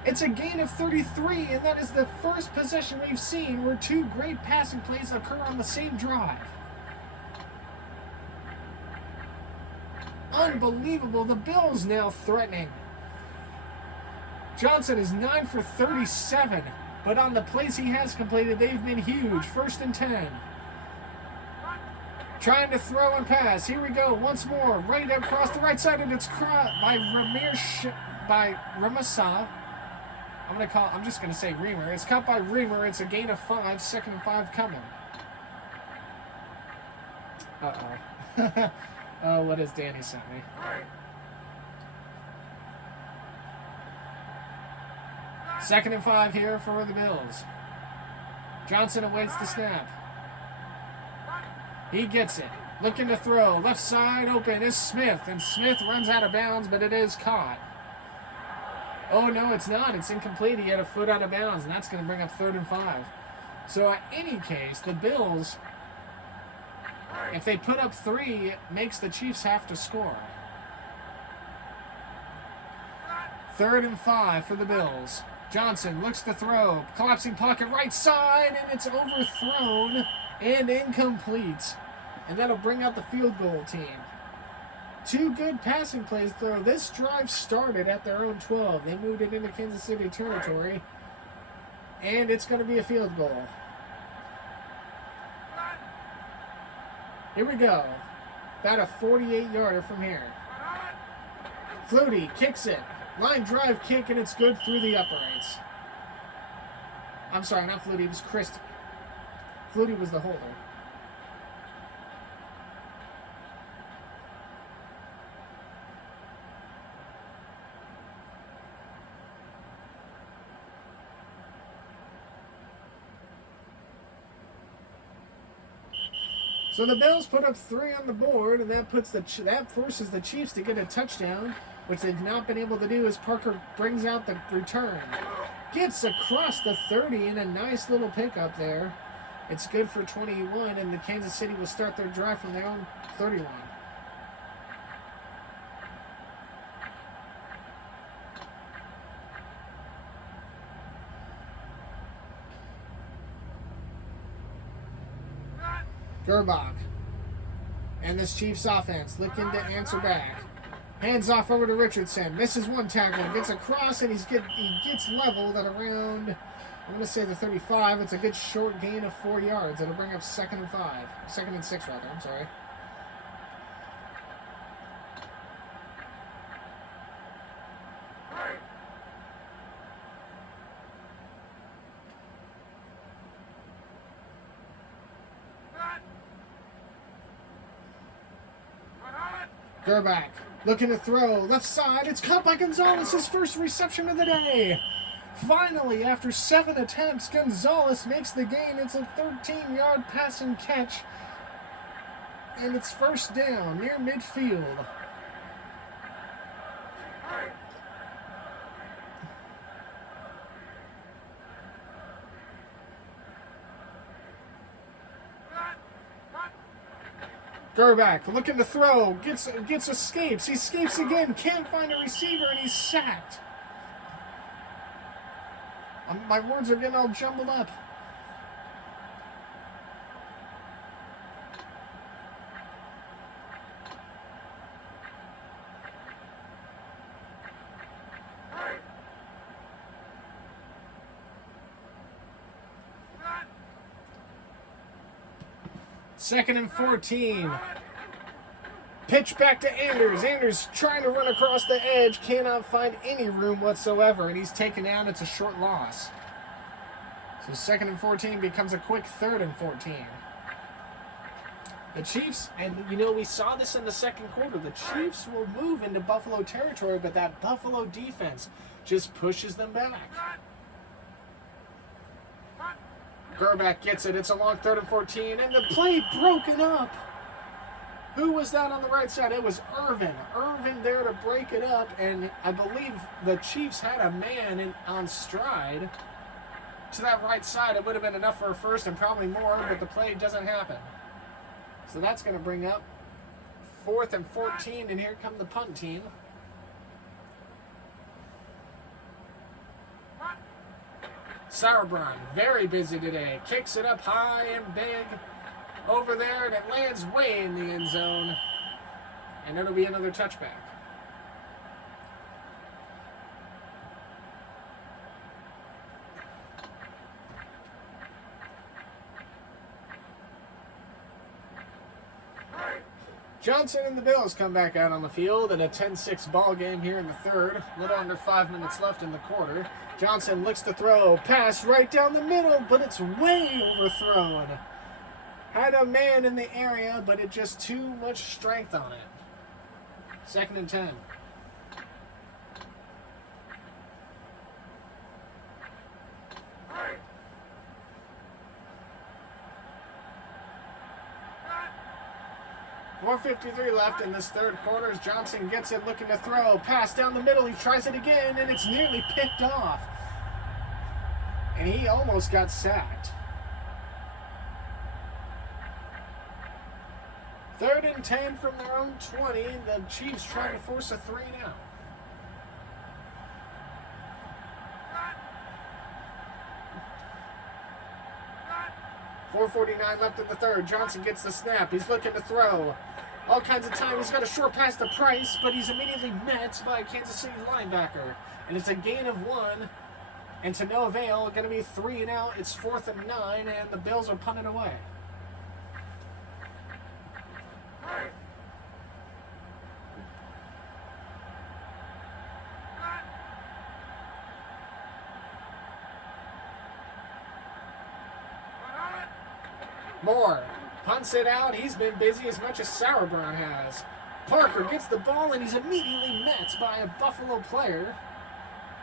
It's a gain of 33, and that is the first possession we've seen where 2 great passing plays occur on the same drive. Unbelievable. The Bills now threatening. Johnson is 9 for 37, but on the plays he has completed, they've been huge. First and 10. Trying to throw and pass. Here we go. Once more. Right across the right side, and it's caught by Ramasa. I'm just going to say Reamer. It's caught by Reamer. It's a gain of 5. 2nd and 5 coming. Uh-oh. Oh, what has Danny sent me? Second and 5 here for the Bills. Johnson awaits the snap. He gets it. Looking to throw. Left side open is Smith, and Smith runs out of bounds, but it is caught. Oh, no, it's not. It's incomplete. He had a foot out of bounds, and that's going to bring up 3rd and 5. So, in any case, the Bills, if they put up 3, it makes the Chiefs have to score. 3rd and 5 for the Bills. Johnson looks to throw. Collapsing pocket right side, and it's overthrown and incomplete. And that'll bring out the field goal team. 2 good passing plays, though. This drive started at their own 12. They moved it into Kansas City territory. And it's going to be a field goal. Here we go. About a 48-yarder from here. Flutie kicks it. Line drive kick, and it's good through the uprights. I'm sorry, not Flutie. It was Christie. Flutie was the holder. So the Bills put up 3 on the board, and that forces the Chiefs to get a touchdown, which they've not been able to do as Parker brings out the return. Gets across the 30 in a nice little pickup there. It's good for 21, and the Kansas City will start their drive from their own 31. Gerbach And this Chiefs offense looking to answer back. Hands off over to Richardson. Misses one tackle. Gets across and he gets leveled at around, I'm going to say the 35. It's a good short gain of 4 yards. It'll bring up 2nd and 5. 2nd and 6 rather. I'm sorry. Gerback looking to throw. Left side. It's caught by Gonzalez. His first reception of the day. Finally, after 7 attempts, Gonzalez makes the gain. It's a 13-yard pass and catch. And it's first down near midfield. Gerback looking to throw, gets escapes. He escapes again, can't find a receiver, and he's sacked. My words are getting all jumbled up. Second and 14. Pitch back to Anders. Anders trying to run across the edge. Cannot find any room whatsoever. And he's taken down. It's a short loss. So 2nd and 14 becomes a quick 3rd and 14. The Chiefs, and you know, we saw this in the second quarter. The Chiefs will move into Buffalo territory, but that Buffalo defense just pushes them back. Gerback gets it. It's a long 3rd and 14, and the play broken up. Who was that on the right side? It was Irvin. Irvin there to break it up, and I believe the Chiefs had a man on stride to that right side. It would have been enough for a first and probably more, but the play doesn't happen. So that's going to bring up 4th and 14, and here come the punt team. Sauerbrunn, very busy today. Kicks it up high and big over there, and it lands way in the end zone. And it'll be another touchback. Johnson and the Bills come back out on the field in a 10-6 ball game here in the third. A little under 5 minutes left in the quarter. Johnson looks to throw. Pass right down the middle, but it's way overthrown. Had a man in the area, but it just too much strength on it. 2nd and 10. .453 left in this third quarter as Johnson gets it, looking to throw. Pass down the middle. He tries it again, and it's nearly picked off. And he almost got sacked. 3rd and 10 from their own 20. The Chiefs trying to force a 3 now. .449 left in the third. Johnson gets the snap. He's looking to throw. All kinds of time. He's got a short pass to Price, but he's immediately met by a Kansas City linebacker. And it's a gain of 1. And to no avail. Going to be 3 and out. It's 4th and 9, and the Bills are punting away. Moore punts it out. He's been busy as much as Sauerbrunn has. Parker gets the ball, and he's immediately met by a Buffalo player.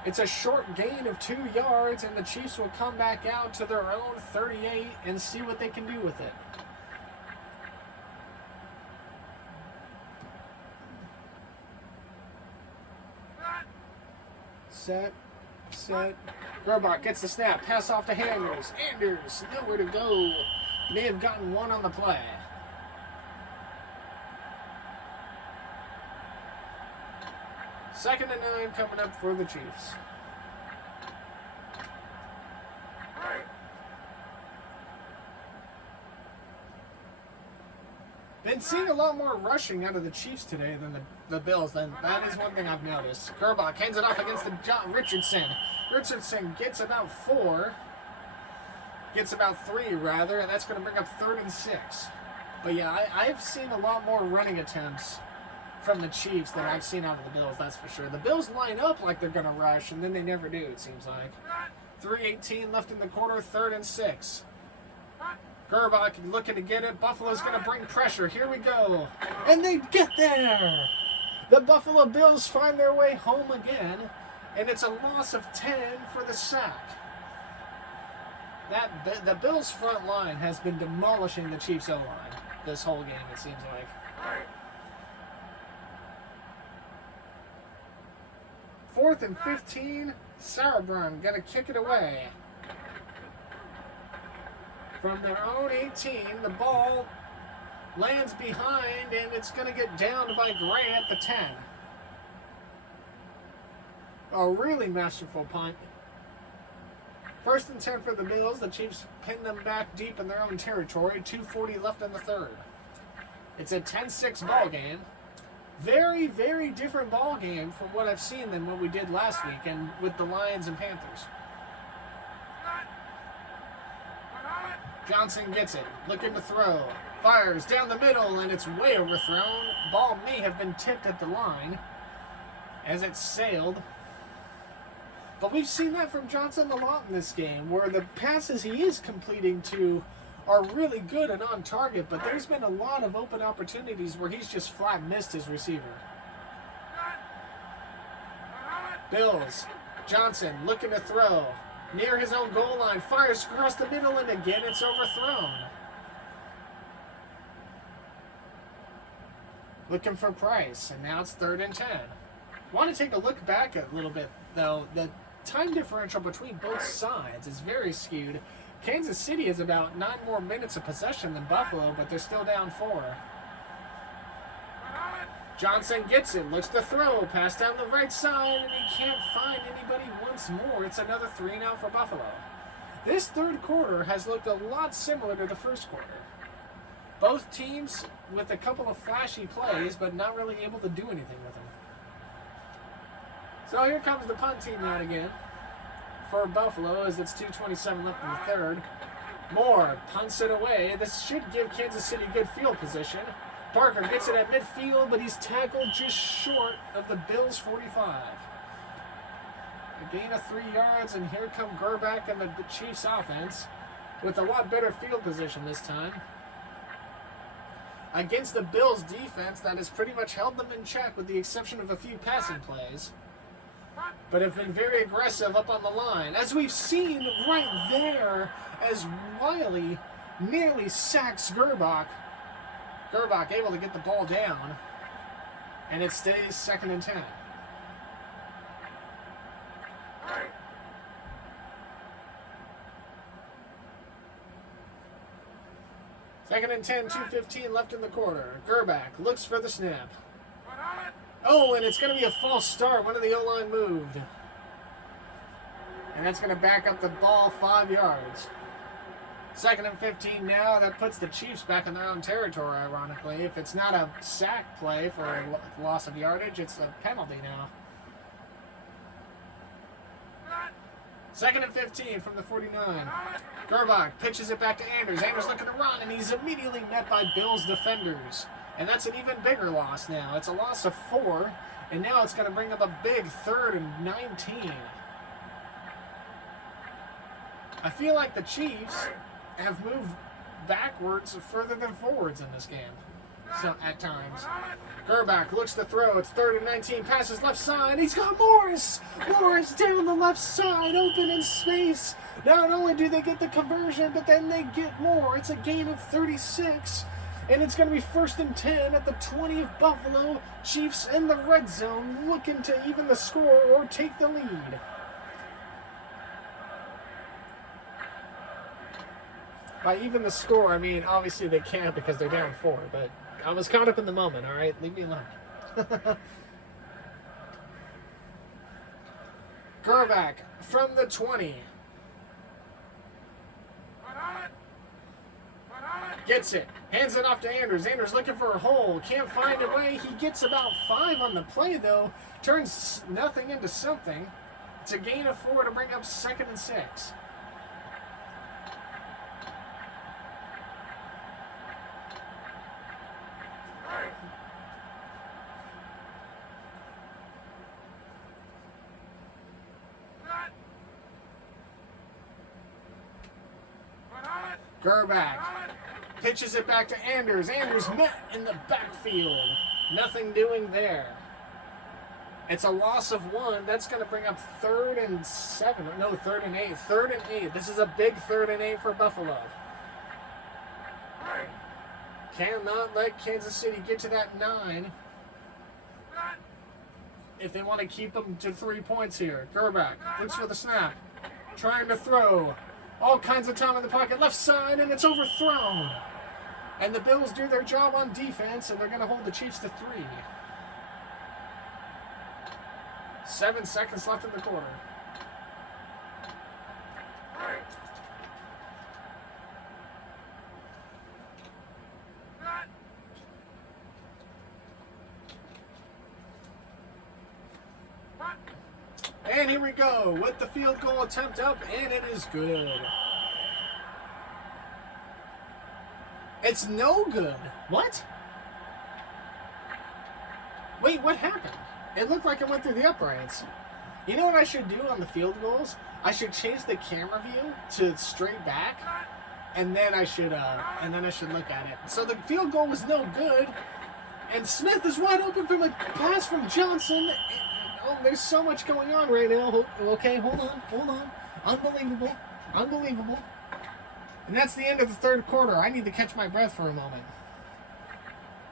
It's a short gain of 2 yards, and the Chiefs will come back out to their own 38 and see what they can do with it. Set. Gerbach gets the snap. Pass off to Anders. Anders, nowhere to go. May have gotten 1 on the play. Second and 9 coming up for the Chiefs. Been seeing a lot more rushing out of the Chiefs today than the Bills. Then that is one thing I've noticed. Gerbach hands it off against Richardson. Richardson gets about 4. Gets about 3, rather, and that's going to bring up 3rd and 6. But yeah, I've seen a lot more running attempts from the Chiefs than I've seen out of the Bills, that's for sure. The Bills line up like they're going to rush, and then they never do, it seems like. 3:18 left in the quarter, 3rd and 6. Gerbach looking to get it. Buffalo's going to bring pressure. Here we go. And they get there. The Buffalo Bills find their way home again, and it's a loss of 10 for the sack. The Bills' front line has been demolishing the Chiefs' O-line this whole game, it seems like. 4th and 15. Sauerbrunn going to kick it away. From their own 18, the ball lands behind, and it's going to get downed by Gray at the 10. A really masterful punt. 1st and 10 for the Bills. The Chiefs pin them back deep in their own territory. 2:40 left in the 3rd. It's a 10-6 ball game. Very, very different ball game from what I've seen than what we did last week and with the Lions and Panthers. Johnson gets it, looking to throw. Fires down the middle, and it's way overthrown. Ball may have been tipped at the line as it sailed. But we've seen that from Johnson a lot in this game, where the passes he is completing to are really good and on target, but there's been a lot of open opportunities where he's just flat missed his receiver. Bills, Johnson looking to throw. Near his own goal line, fires across the middle, and again it's overthrown. Looking for Price, and now it's 3rd and 10. Want to take a look back a little bit, though. The time differential between both sides is very skewed. Kansas City is about 9 more minutes of possession than Buffalo, but they're still down 4. Johnson gets it, looks to throw, pass down the right side, and he can't find anybody once more. It's another 3 and out for Buffalo. This 3rd quarter has looked a lot similar to the 1st quarter. Both teams with a couple of flashy plays, but not really able to do anything with them. So here comes the punt team out again for Buffalo, as it's 2:27 left in the 3rd. Moore punts it away. This should give Kansas City good field position. Parker gets it at midfield, but he's tackled just short of the Bills' 45. A gain of 3 yards, and here come Gerbach and the Chiefs' offense with a lot better field position this time. Against the Bills' defense that has pretty much held them in check with the exception of a few passing plays, but have been very aggressive up on the line. As we've seen right there, as Wiley nearly sacks Gerbach. Gerbach able to get the ball down, and it stays 2nd and 10. Second and 10, 2:15 left in the quarter. Gerbach looks for the snap. Oh, and it's going to be a false start. One of the O-line moved. And that's going to back up the ball 5 yards. 2nd and 15 now. That puts the Chiefs back in their own territory, ironically. If it's not a sack play for a loss of yardage, it's a penalty now. 2nd and 15 from the 49. Gerbach pitches it back to Anders. Anders looking to run, and he's immediately met by Bills defenders. And that's an even bigger loss now. It's a loss of 4, and now it's going to bring up a big 3rd and 19. I feel like the Chiefs have moved backwards further than forwards in this game, so at times. Gerbach looks to throw. It's 3rd and 19. Passes left side. He's got Morris. Morris down the left side, open in space. Not only do they get the conversion, but then they get more. It's a gain of 36. And it's going to be 1st and 10 at the 20 of Buffalo. Chiefs in the red zone looking to even the score or take the lead. By even the score, I mean, obviously they can't because they're down 4, but I was caught up in the moment, all right? Leave me alone. Gerbach from the 20. Gets it. Hands it off to Anders. Anders looking for a hole. Can't find a way. He gets about 5 on the play, though. Turns nothing into something. It's a gain of 4 to bring up 2nd and 6. Gerback pitches it back to Anders. Anders met in the backfield. Nothing doing there. It's a loss of 1. That's going to bring up 3rd and 7. No, 3rd and 8. 3rd and 8. This is a big 3rd and 8 for Buffalo. Cannot let Kansas City get to that 9 if they want to keep them to 3 points here. Gerback looks for the snap. Trying to throw. All kinds of time in the pocket. Left side, and it's overthrown. And the Bills do their job on defense, and they're going to hold the Chiefs to 3. 7 seconds left in the quarter. And here we go with the field goal attempt up, and it is good. It's no good. What? Wait, what happened? It looked like it went through the uprights. You know what I should do on the field goals? I should change the camera view to straight back, and then I should look at it. So the field goal was no good, and Smith is wide open from a pass from Johnson. Oh, there's so much going on right now. Okay, hold on. Unbelievable. And that's the end of the 3rd quarter. I need to catch my breath for a moment.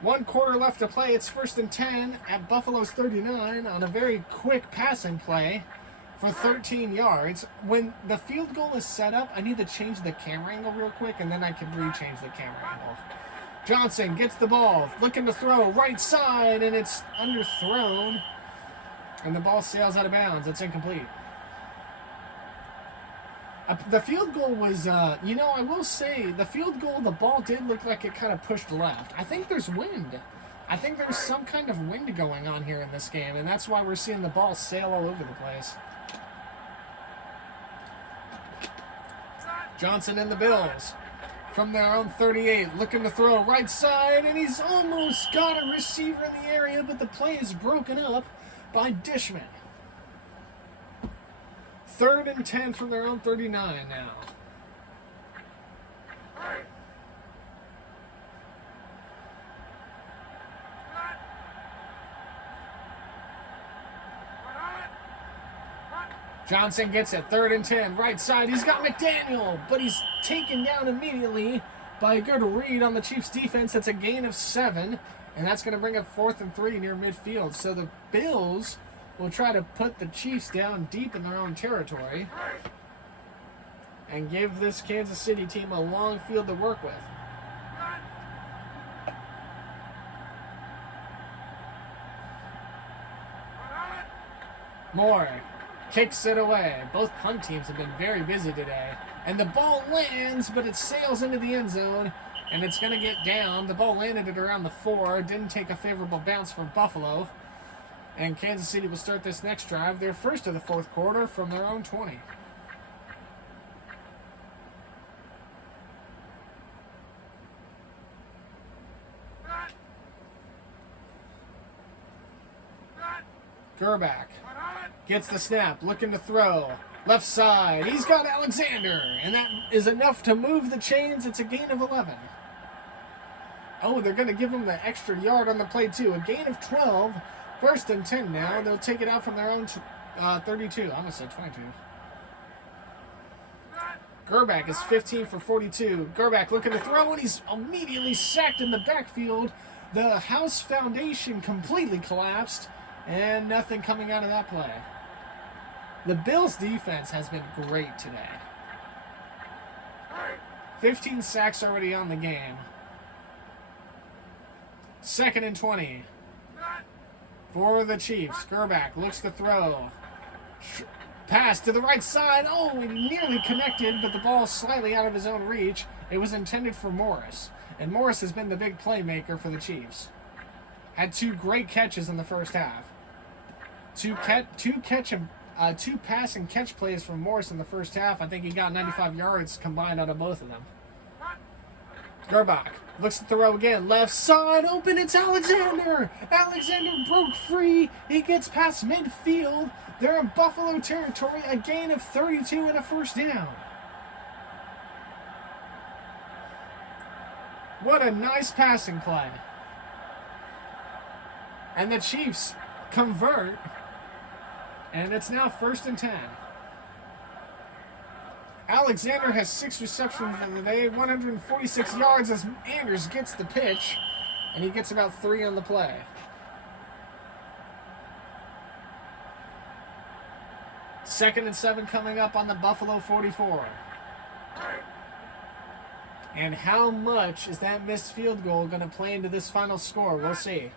1 quarter left to play. It's 1st and 10 at Buffalo's 39 on a very quick passing play for 13 yards. When the field goal is set up, I need to change the camera angle real quick, and then I can re-change the camera angle. Johnson gets the ball, looking to throw right side, and it's underthrown. And the ball sails out of bounds. It's incomplete. The field goal was, I will say, the field goal, the ball did look like it kind of pushed left. I think there's wind. I think there's some kind of wind going on here in this game, and that's why we're seeing the ball sail all over the place. Johnson and the Bills from their own 38, looking to throw right side, and he's almost got a receiver in the area, but the play is broken up by Dishman. 3rd and 10 from their own 39 now. Johnson gets it, 3rd and 10, right side. He's got McDaniel, but he's taken down immediately by a good read on the Chiefs' defense. That's a gain of 7. And that's going to bring up 4th and 3 near midfield. So the Bills will try to put the Chiefs down deep in their own territory and give this Kansas City team a long field to work with. Moore kicks it away. Both punt teams have been very busy today. And the ball lands, but it sails into the end zone. And it's going to get down. The ball landed at around the 4. Didn't take a favorable bounce from Buffalo. And Kansas City will start this next drive, their first of the 4th quarter, from their own 20. Gerback gets the snap, looking to throw. Left side, he's got Alexander, and that is enough to move the chains. It's a gain of 11. Oh, they're going to give him the extra yard on the play, too. A gain of 12. 1st and 10 now. They'll take it out from their own 32. I almost said 22. Gerback is 15 for 42. Gerback looking to throw, and he's immediately sacked in the backfield. The house foundation completely collapsed, and nothing coming out of that play. The Bills' defense has been great today. 15 sacks already on the game. 2nd and 20 for the Chiefs. Gerback looks to throw. Pass to the right side. Oh, and nearly connected, but the ball slightly out of his own reach. It was intended for Morris, and Morris has been the big playmaker for the Chiefs. Had 2 great catches in the first half. Two pass and catch plays from Morris in the first half. I think he got 95 yards combined out of both of them. Gerbach looks to throw again. Left side open. It's Alexander. Alexander broke free. He gets past midfield. They're in Buffalo territory. A gain of 32 and a first down. What a nice passing play. And the Chiefs convert. And it's now 1st and 10. Alexander has 6 receptions for the day, 146 yards as Anders gets the pitch, and he gets about 3 on the play. Second and 7 coming up on the Buffalo 44. And how much is that missed field goal going to play into this final score? We'll see.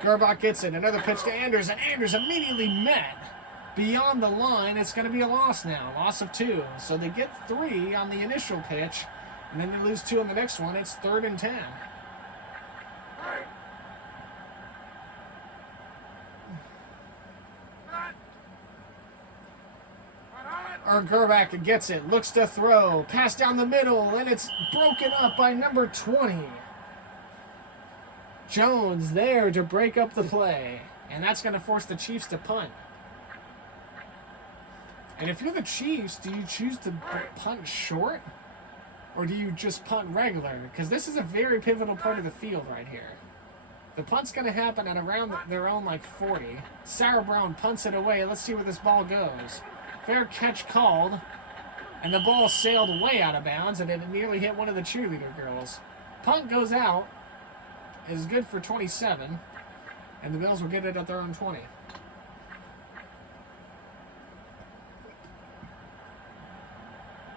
Gerbach gets it. Another pitch to Anders, and Anders immediately met beyond the line. It's going to be a loss now. Loss of 2. So they get 3 on the initial pitch, and then they lose 2 on the next one. It's 3rd and 10. Gerbach gets it. Looks to throw. Pass down the middle, and it's broken up by number 20. Jones there to break up the play. And that's going to force the Chiefs to punt. And if you're the Chiefs, do you choose to punt short? Or do you just punt regular? Because this is a very pivotal part of the field right here. The punt's going to happen at around their own 40. Sarah Brown punts it away. Let's see where this ball goes. Fair catch called. And the ball sailed way out of bounds, and it nearly hit one of the cheerleader girls. Punt goes out. Is good for 27, and the Bills will get it at their own 20.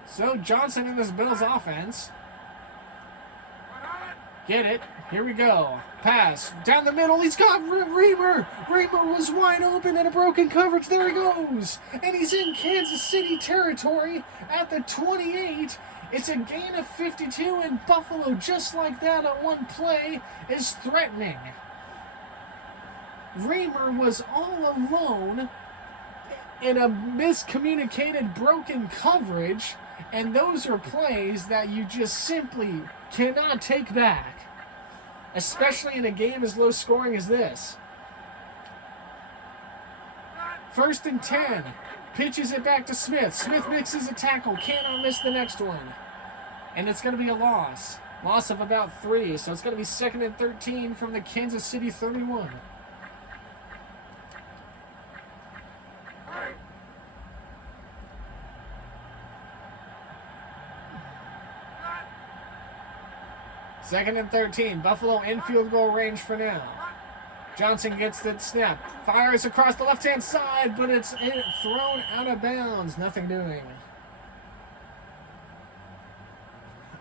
So Johnson in this Bills offense. Get it. Here we go. Pass. Down the middle. He's got Reamer. Reamer was wide open in a broken coverage. There he goes. And he's in Kansas City territory at the 28. It's a gain of 52, and Buffalo, just like that on one play, is threatening. Reamer was all alone in a miscommunicated broken coverage, and those are plays that you just simply cannot take back, especially in a game as low scoring as this. 1st and 10. Pitches it back to Smith. Smith mixes a tackle. Cannot miss the next one. And it's going to be a loss. Loss of about 3. So it's going to be 2nd and 13 from the Kansas City 31. Second and 13. Buffalo in field goal range for now. Johnson gets the snap. Fires across the left-hand side, but it's thrown out of bounds. Nothing doing.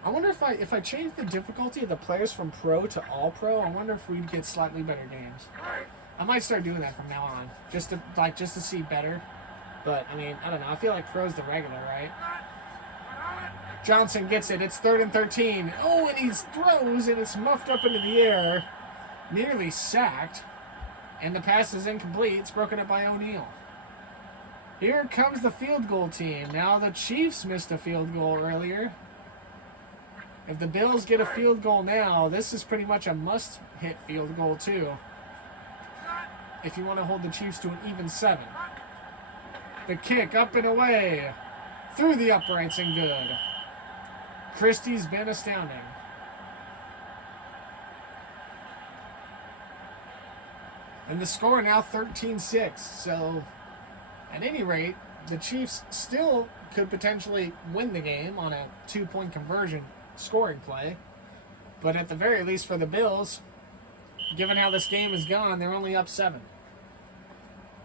I wonder if I change the difficulty of the players from pro to all pro, I wonder if we'd get slightly better games. I might start doing that from now on, just to see better. But I mean, I don't know. I feel like pro's the regular, right? Johnson gets it. It's 3rd and 13. Oh, and he throws, and it's muffed up into the air. Nearly sacked. And the pass is incomplete. It's broken up by O'Neal. Here comes the field goal team. Now the Chiefs missed a field goal earlier. If the Bills get a field goal now, this is pretty much a must-hit field goal too. If you want to hold the Chiefs to an even 7. The kick up and away. Through the uprights and good. Christie's been astounding. And the score now 13-6. So, at any rate, the Chiefs still could potentially win the game on a 2-point conversion scoring play. But at the very least for the Bills, given how this game has gone, they're only up 7.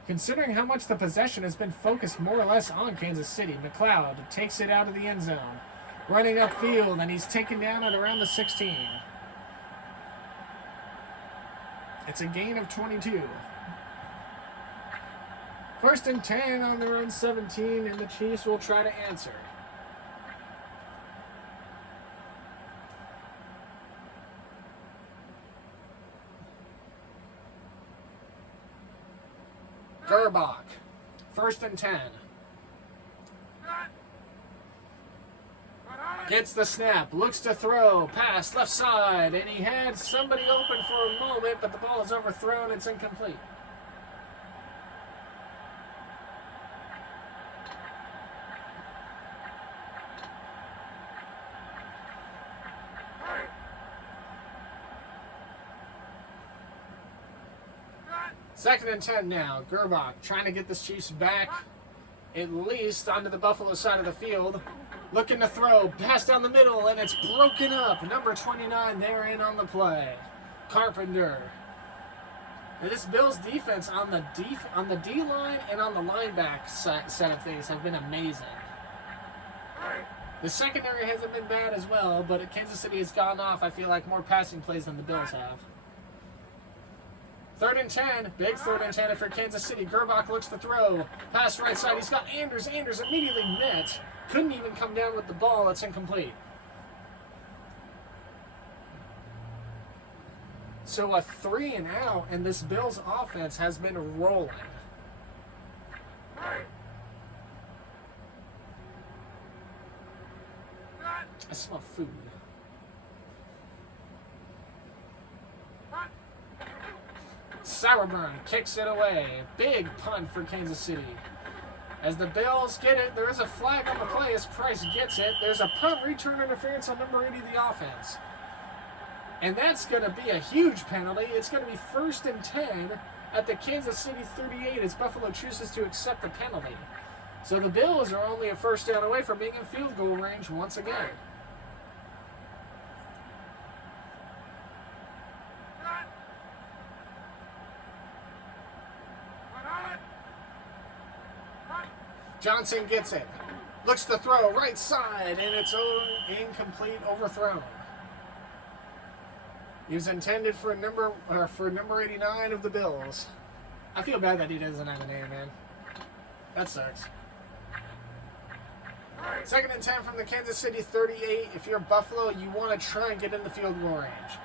Considering how much the possession has been focused more or less on Kansas City, McLeod takes it out of the end zone. Running upfield, and he's taken down at around the 16. It's a gain of 22. 1st and 10 on their own 17, and the Chiefs will try to answer. Gerbach. 1st and 10. Gets the snap, looks to throw, pass left side, and he had somebody open for a moment, but the ball is overthrown. It's incomplete. Second and 10 now. Gerbach trying to get the Chiefs back, at least onto the Buffalo side of the field. Looking to throw, pass down the middle, and it's broken up. Number 29 there in on the play. Carpenter. Now this Bills defense on the D-line and on the linebacker set of things have been amazing. The secondary hasn't been bad as well, but Kansas City has gone off, I feel like, more passing plays than the Bills have. 3rd and 10, big 3rd and 10 for Kansas City. Gerbach looks to throw, pass right side. He's got Anders. Anders immediately met. Couldn't even come down with the ball. It's incomplete. So a 3 and out, and this Bills offense has been rolling. I smell food. Sauerbrunn kicks it away. Big punt for Kansas City. As the Bills get it, there is a flag on the play as Price gets it. There's a punt return interference on number 80 of the offense. And that's going to be a huge penalty. It's going to be 1st and 10 at the Kansas City 38 as Buffalo chooses to accept the penalty. So the Bills are only a 1st down away from being in field goal range once again. Johnson gets it. Looks to throw right side, and it's incomplete, overthrown. He was intended for number 89 of the Bills. I feel bad that he doesn't have a name, man. That sucks. 2nd and 10 from the Kansas City 38. If you're Buffalo, you want to try and get in the field goal range.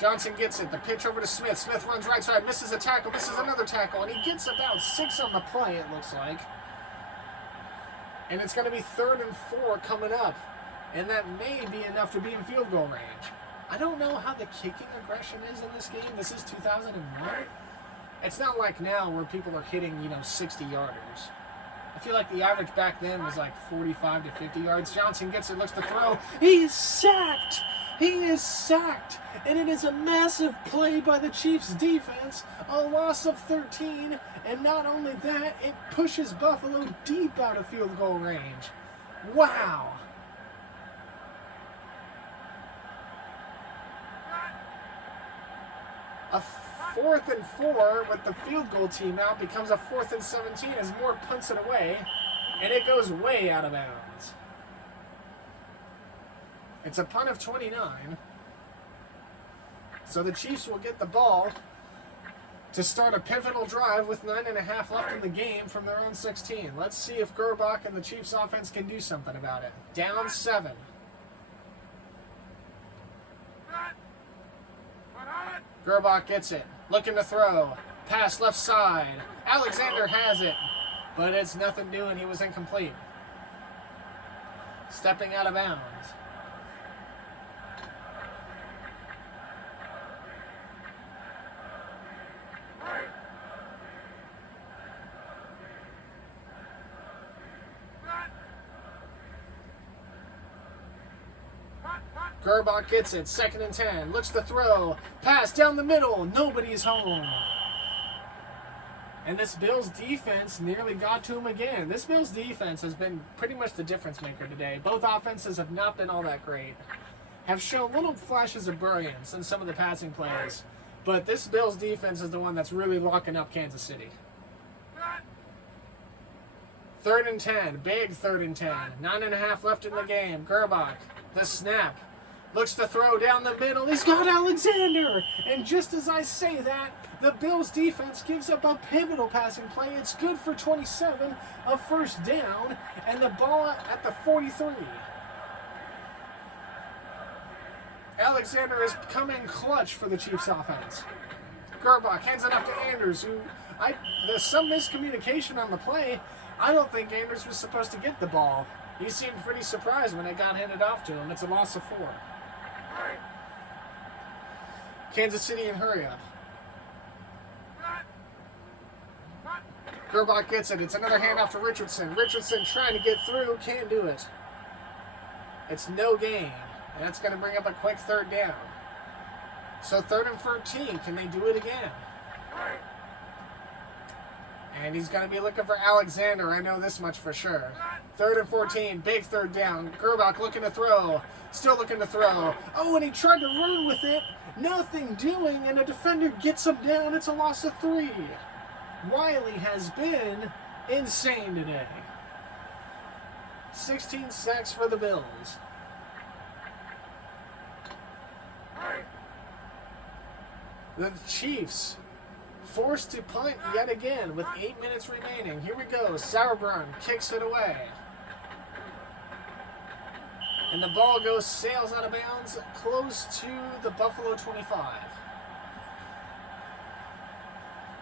Johnson gets it. The pitch over to Smith. Smith runs right side, misses a tackle, misses another tackle, and he gets about 6 on the play, it looks like. And it's going to be 3rd and 4 coming up. And that may be enough to be in field goal range. I don't know how the kicking aggression is in this game. This is 2001. It's not like now where people are hitting, 60-yarders. I feel like the average back then was like 45 to 50 yards. Johnson gets it, looks to throw. He's sacked! He is sacked! And it is a massive play by the Chiefs defense. A loss of 13. And not only that, it pushes Buffalo deep out of field goal range. Wow! A 4th and 4 with the field goal team out becomes a 4th and 17 as Moore punts it away, and it goes way out of bounds. It's a punt of 29. So the Chiefs will get the ball to start a pivotal drive with 9.5 left in the game from their own 16. Let's see if Gerbach and the Chiefs offense can do something about it. Down 7. Gerbach gets it. Looking to throw. Pass left side. Alexander has it. But it's nothing doing. He was incomplete. Stepping out of bounds. Gerbach gets it, 2nd and 10, looks to throw, pass down the middle, nobody's home. And this Bills defense nearly got to him again. This Bills defense has been pretty much the difference maker today. Both offenses have not been all that great. Have shown little flashes of brilliance in some of the passing plays. But this Bills defense is the one that's really locking up Kansas City. 3rd and 10, big 3rd and 10. 9.5 left in the game. Gerbach, the snap. Looks to throw down the middle. He's got Alexander! And just as I say that, the Bills defense gives up a pivotal passing play. It's good for 27, a 1st down, and the ball at the 43. Alexander is coming clutch for the Chiefs offense. Gerbach hands it off to Anders, who there's some miscommunication on the play. I don't think Anders was supposed to get the ball. He seemed pretty surprised when it got handed off to him. It's a loss of 4. Kansas City in hurry up. Gerbach gets it. It's another handoff to Richardson. Richardson trying to get through. Can't do it. It's no gain. And that's going to bring up a quick 3rd down. So 3rd and 13. Can they do it again? And he's going to be looking for Alexander. I know this much for sure. 3rd and 14. Big 3rd down. Gerbach looking to throw. Still looking to throw. Oh, and he tried to run with it. Nothing doing. And a defender gets him down. It's a loss of 3. Wiley has been insane today. 16 sacks for the Bills. The Chiefs forced to punt yet again with 8 minutes remaining. Here we go. Sauerbrunn kicks it away. And the ball sails out of bounds close to the Buffalo 25.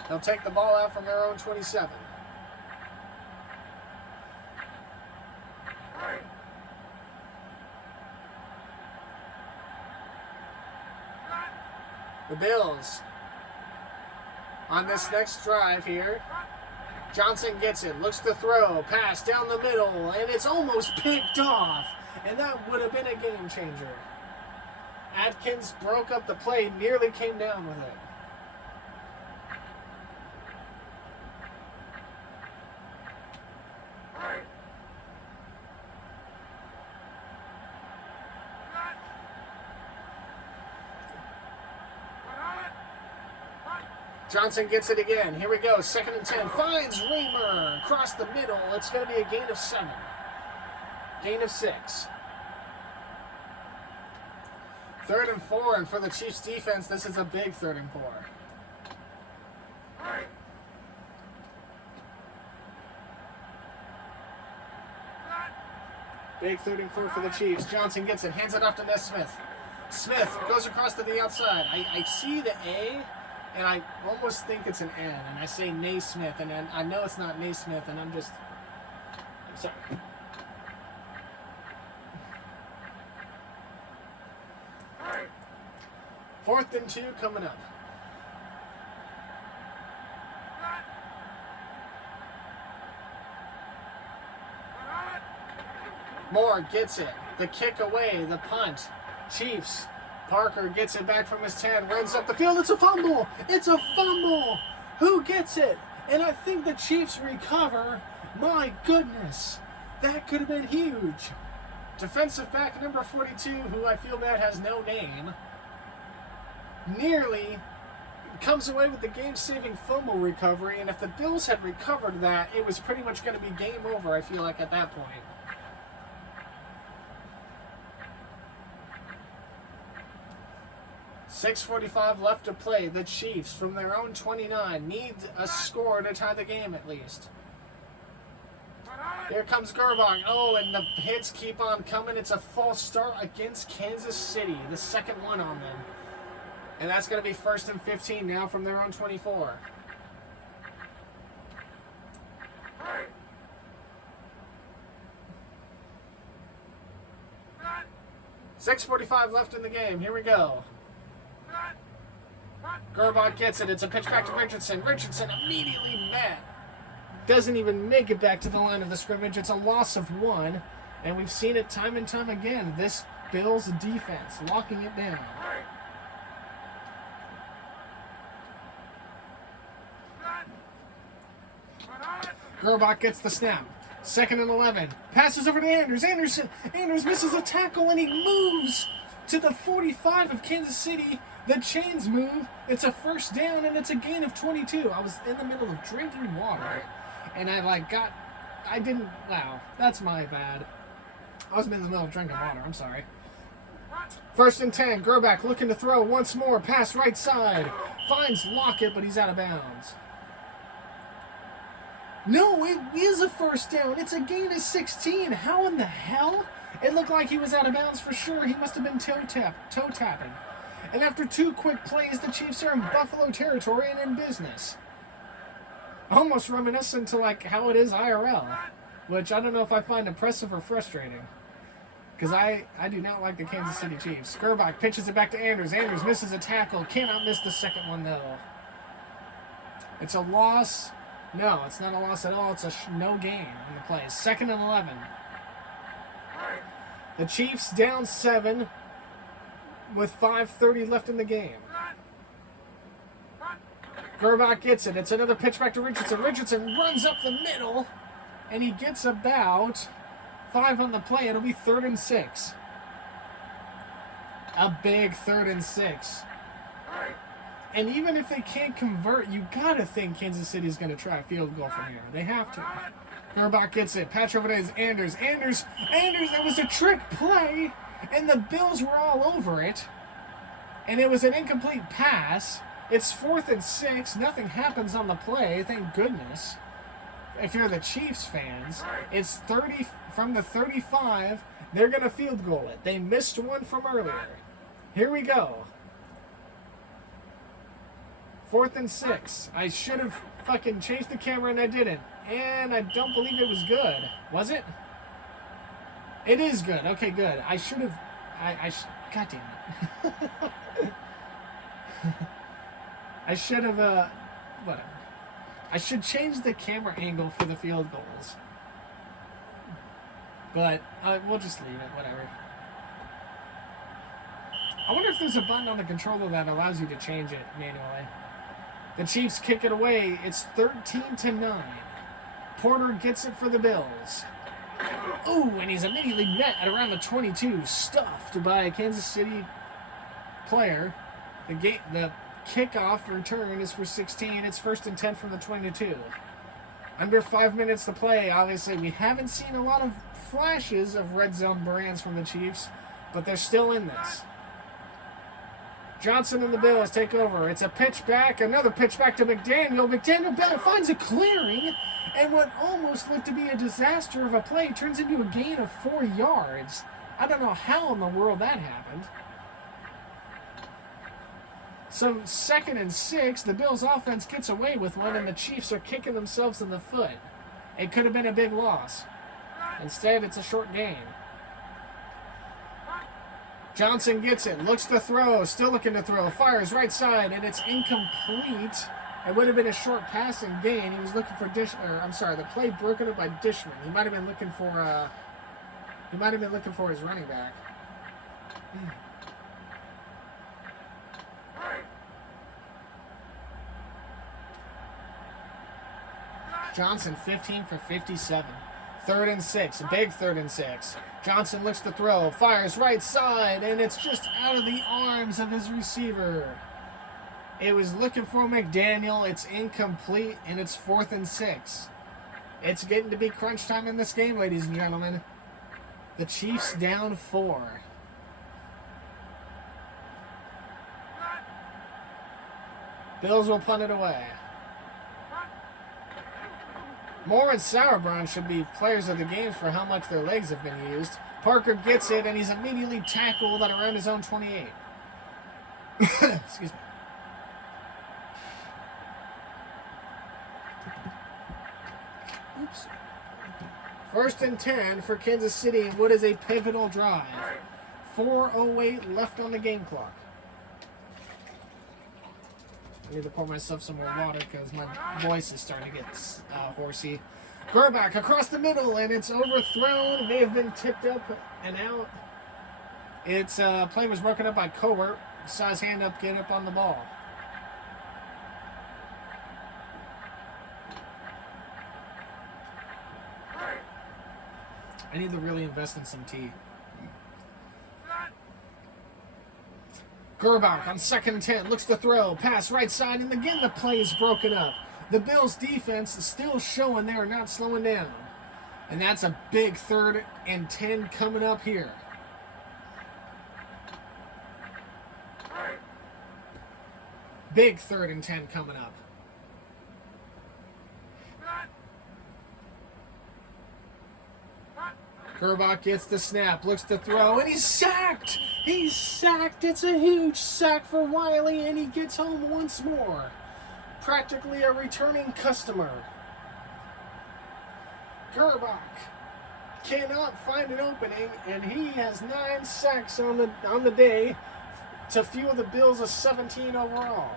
They'll take the ball out from their own 27. The Bills on this next drive here. Johnson gets it, looks to throw, pass down the middle, and it's almost picked off. And that would have been a game changer. Atkins broke up the play, nearly came down with it. Johnson gets it again. Here we go. 2nd and 10. Finds Raymer. Across the middle. It's going to be a gain of 7. Gain of 6. 3rd and 4. And for the Chiefs defense, this is a big 3rd and 4. Big 3rd and 4 for the Chiefs. Johnson gets it. Hands it off to Nesmith. Smith goes across to the outside. I see the A. And I almost think it's an N, and I say Naismith, and I know it's not Naismith, and I'm sorry. 4th and 2 coming up. Moore gets it. The kick away, the punt. Chiefs. Parker gets it back from his 10, runs up the field. It's a fumble. It's a fumble. Who gets it? And I think the Chiefs recover. My goodness. That could have been huge. Defensive back number 42, who I feel bad has no name, nearly comes away with the game-saving fumble recovery. And if the Bills had recovered that, it was pretty much going to be game over, I feel like, at that point. .6:45 left to play. The Chiefs, from their own 29, need a score to tie the game at least. Here comes Gerbach. Oh, and the hits keep on coming. It's a false start against Kansas City. The second one on them. And that's going to be 1st and 15 now from their own 24. .6:45 left in the game. Here we go. Gerbach gets it. It's a pitch back to Richardson. Richardson immediately met. Doesn't even make it back to the line of the scrimmage. It's a loss of 1. And we've seen it time and time again. This Bills defense locking it down. Gerbach gets the snap. 2nd and 11. Passes over to Anders. Anders misses a tackle and he moves to the 45 of Kansas City. The chains move. It's a 1st down and it's a gain of 22. I was in the middle of drinking water and wow, that's my bad. I was in the middle of drinking water. I'm sorry. 1st and 10. Gerbach looking to throw once more. Pass right side. Finds Lockett, but he's out of bounds. No, it is a 1st down. It's a gain of 16. How in the hell? It looked like he was out of bounds for sure. He must have been toe tapping. And after 2 quick plays, the Chiefs are in Buffalo territory and in business. Almost reminiscent to like how it is IRL, which I don't know if I find impressive or frustrating. Because I do not like the Kansas City Chiefs. Gerbach pitches it back to Anders. Anders misses a tackle. Cannot miss the second one, though. It's a loss. No, it's not a loss at all. It's a no gain in the play. 2nd and 11. The Chiefs down 7 with 5:30 left in the game. Gerbach gets it. It's another pitch back to Richardson. Richardson runs up the middle, and he gets about 5 on the play. It'll be 3rd and 6. A big 3rd and 6. And even if they can't convert, you gotta think Kansas City's gonna try a field goal from here. They have to. Gerbach gets it. Patch over to Anders. Anders! It was a trick play, and the Bills were all over it. And it was an incomplete pass. It's 4th and 6. Nothing happens on the play, thank goodness. If you're the Chiefs fans, it's 30 from the 35. They're going to field goal it. They missed one from earlier. Here we go. 4th and 6. I should have fucking changed the camera and I didn't. And I don't believe it was good. Was it? It is good. Okay, good. I should have... God damn it. I should have... Whatever. I should change the camera angle for the field goals. But we'll just leave it, whatever. I wonder if there's a button on the controller that allows you to change it manually. The Chiefs kick it away. It's 13-9. Porter gets it for the Bills. Ooh, and he's immediately met at around the 22, stuffed by a Kansas City player. The kickoff return is for 16. It's 1st and 10 from the 22. Under 5 minutes to play. Obviously, we haven't seen a lot of flashes of red zone brands from the Chiefs, but they're still in this. Johnson and the Bills take over. It's a pitch back, another pitch back to McDaniel. McDaniel Bell finds a clearing, and what almost looked to be a disaster of a play turns into a gain of 4 yards. I don't know how in the world that happened. So 2nd and 6, the Bills offense gets away with one, and the Chiefs are kicking themselves in the foot. It could have been a big loss. Instead, it's a short gain. Johnson gets it, looks to throw, still looking to throw, fires right side, and it's incomplete. It would have been a short passing gain. He was looking for the play broken up by Dishman. He might have been looking for his running back. Johnson 15 for 57. 3rd and 6, a big 3rd and 6. Johnson looks to throw, fires right side, and it's just out of the arms of his receiver. It was looking for McDaniel. It's incomplete, and it's 4th and 6. It's getting to be crunch time in this game, ladies and gentlemen. The Chiefs down 4. Bills will punt it away. Moore and Sauerbrunn should be players of the game for how much their legs have been used. Parker gets it, and he's immediately tackled at around his own 28. Excuse me. Oops. 1st and 10 for Kansas City in what is a pivotal drive. 4:08 left on the game clock. I need to pour myself some more water because my voice is starting to get horsey. Gerbach across the middle, and it's overthrown. May have been tipped up and out. Its play was broken up by Cowart. Saw his hand up, get up on the ball. I need to really invest in some tea. Gerbach on 2nd and 10, looks to throw, pass right side, and again the play is broken up. The Bills' defense is still showing they are not slowing down. And that's a big 3rd and 10 coming up here. Big 3rd and 10 coming up. Gerbach gets the snap, looks to throw, and he's sacked! He's sacked! It's a huge sack for Wiley, and he gets home once more. Practically a returning customer. Gerbach cannot find an opening, and he has 9 sacks on the day to fuel the Bills of 17 overall.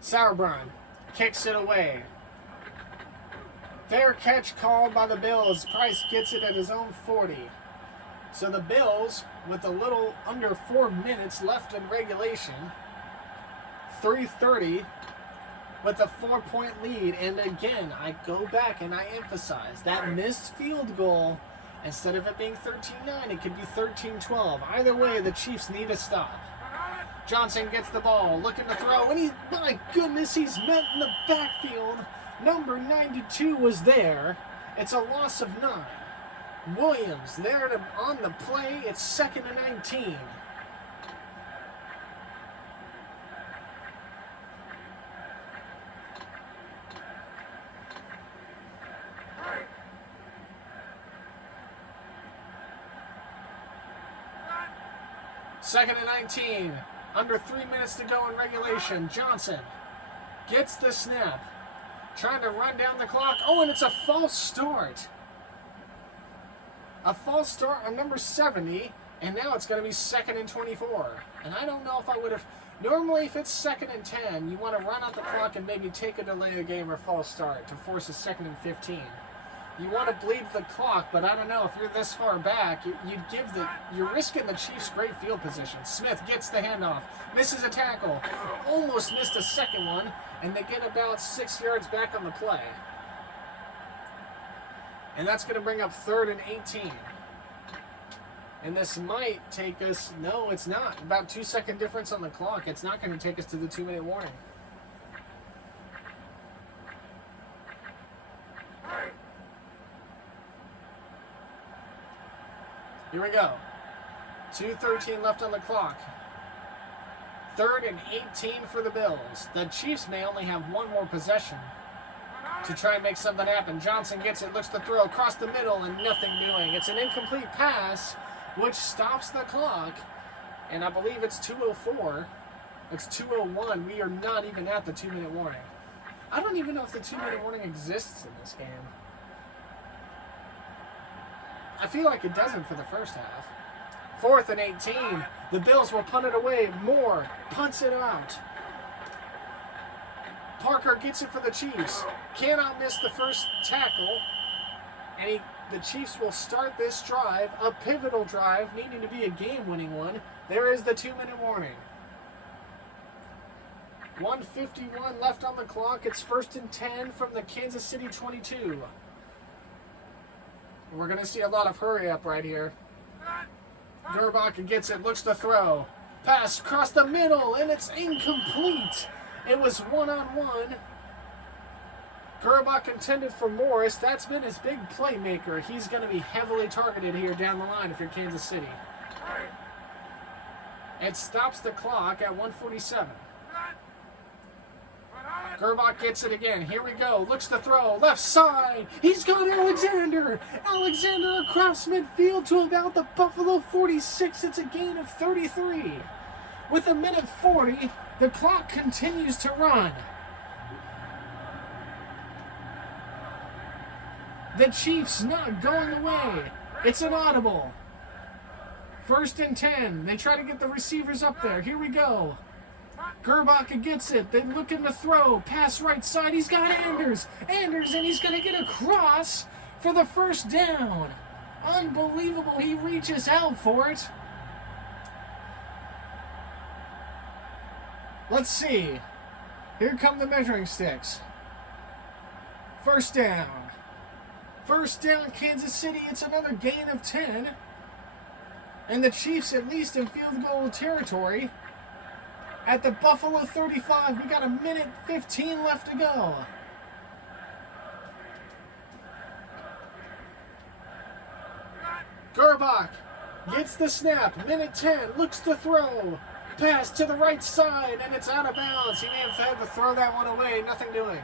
Sauerbrunn kicks it away. Fair catch called by the Bills. Price gets it at his own 40. So the Bills, with a little under 4 minutes left in regulation, 3:30 with a 4-point lead. And again, I go back and I emphasize that missed field goal, instead of it being 13-9, it could be 13-12. Either way, the Chiefs need a stop. Johnson gets the ball, looking to throw, and my goodness, he's met in the backfield. Number 92 was there. It's a loss of 9. Williams there on the play. It's 2nd and 19. Second and 19. Under 3 minutes to go in regulation. Johnson gets the snap. Trying to run down the clock. Oh, and it's a false start. A false start on number 70. And now it's going to be 2nd and 24. And I don't know if I would have... Normally, if it's 2nd and 10, you want to run out the clock and maybe take a delay of game or false start to force a 2nd and 15. You want to bleed the clock, but I don't know. If you're this far back, you're risking the Chiefs' great field position. Smith gets the handoff, misses a tackle, almost missed a second one, and they get about 6 yards back on the play. And that's going to bring up 3rd and 18. And this might take us, no, it's not. About 2-second difference on the clock. It's not going to take us to the 2-minute warning. Here we go. 2:13 left on the clock. 3rd and 18 for the Bills. The Chiefs may only have one more possession to try and make something happen. Johnson gets it, looks to throw across the middle, and nothing doing. It's an incomplete pass, which stops the clock. And I believe it's 2:04. It's 2:01. We are not even at the 2-minute warning. I don't even know if the 2-minute warning exists in this game. I feel like it doesn't for the first half. 4th and 18. The Bills will punt it away. Moore punts it out. Parker gets it for the Chiefs. Cannot miss the first tackle. And the Chiefs will start this drive, a pivotal drive, needing to be a game-winning one. There is the 2-minute warning. 1:51 left on the clock. It's 1st and 10 from the Kansas City 22. We're going to see a lot of hurry up right here. Gerbach gets it, looks to throw. Pass across the middle, and it's incomplete. It was one-on-one. Gerbach intended for Morris. That's been his big playmaker. He's going to be heavily targeted here down the line if you're Kansas City. It stops the clock at 1:47. Gerbach gets it again. Here we go. Looks to throw. Left side. He's got Alexander. Alexander across midfield to about the Buffalo 46. It's a gain of 33. With 1:40, the clock continues to run. The Chiefs not going away. It's an audible. 1st and 10. They try to get the receivers up there. Here we go. Gerbach gets it. They're looking to throw. Pass right side. He's got Anders. And he's going to get across for the first down. Unbelievable. He reaches out for it. Let's see. Here come the measuring sticks. 1st down. 1st down, Kansas City. It's another gain of 10. And the Chiefs at least in field goal territory. At the Buffalo 35, we got 1:15 left to go. Gerbach gets the snap. 1:10, looks to throw. Pass to the right side, and it's out of bounds. He may have had to throw that one away. Nothing doing.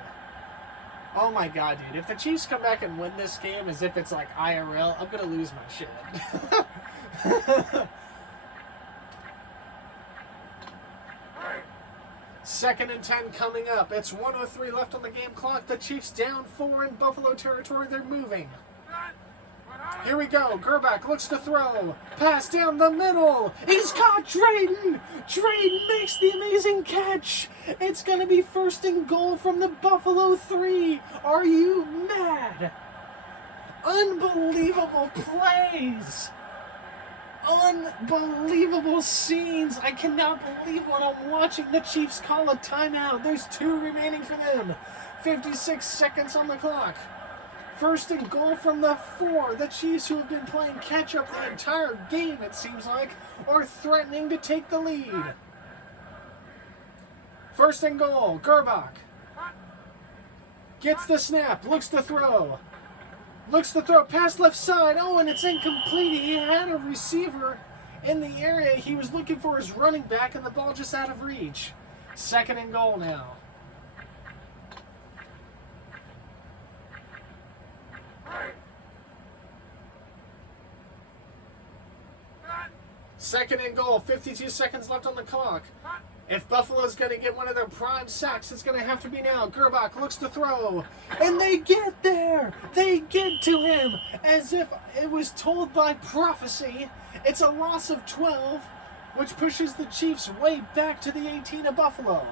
Oh my god, dude. If the Chiefs come back and win this game as if it's like IRL, I'm going to lose my shit. 2nd and 10 coming up. It's 1:03 left on the game clock. The Chiefs down 4 in Buffalo territory. They're moving. Here we go. Gerback looks to throw. Pass down the middle. He's caught Drayton. Drayton makes the amazing catch. It's going to be 1st and goal from the Buffalo 3. Are you mad? Unbelievable plays. Unbelievable scenes. I cannot believe what I'm watching. The Chiefs call a timeout. There's 2 remaining for them. 56 seconds on the clock. 1st and goal from the 4. The Chiefs, who have been playing catch-up the entire game, it seems like, are threatening to take the lead. 1st and goal. Gerbach gets the snap. Looks to throw. Looks to throw. Pass left side. Oh, and it's incomplete. He had a receiver in the area. He was looking for his running back, and the ball just out of reach. 2nd and goal now. Second and goal, 52 seconds left on the clock. If Buffalo's going to get one of their prime sacks, it's going to have to be now. Gerbach looks to throw, and they get there. They get to him as if it was told by prophecy. It's a loss of 12, which pushes the Chiefs way back to the 18 of Buffalo.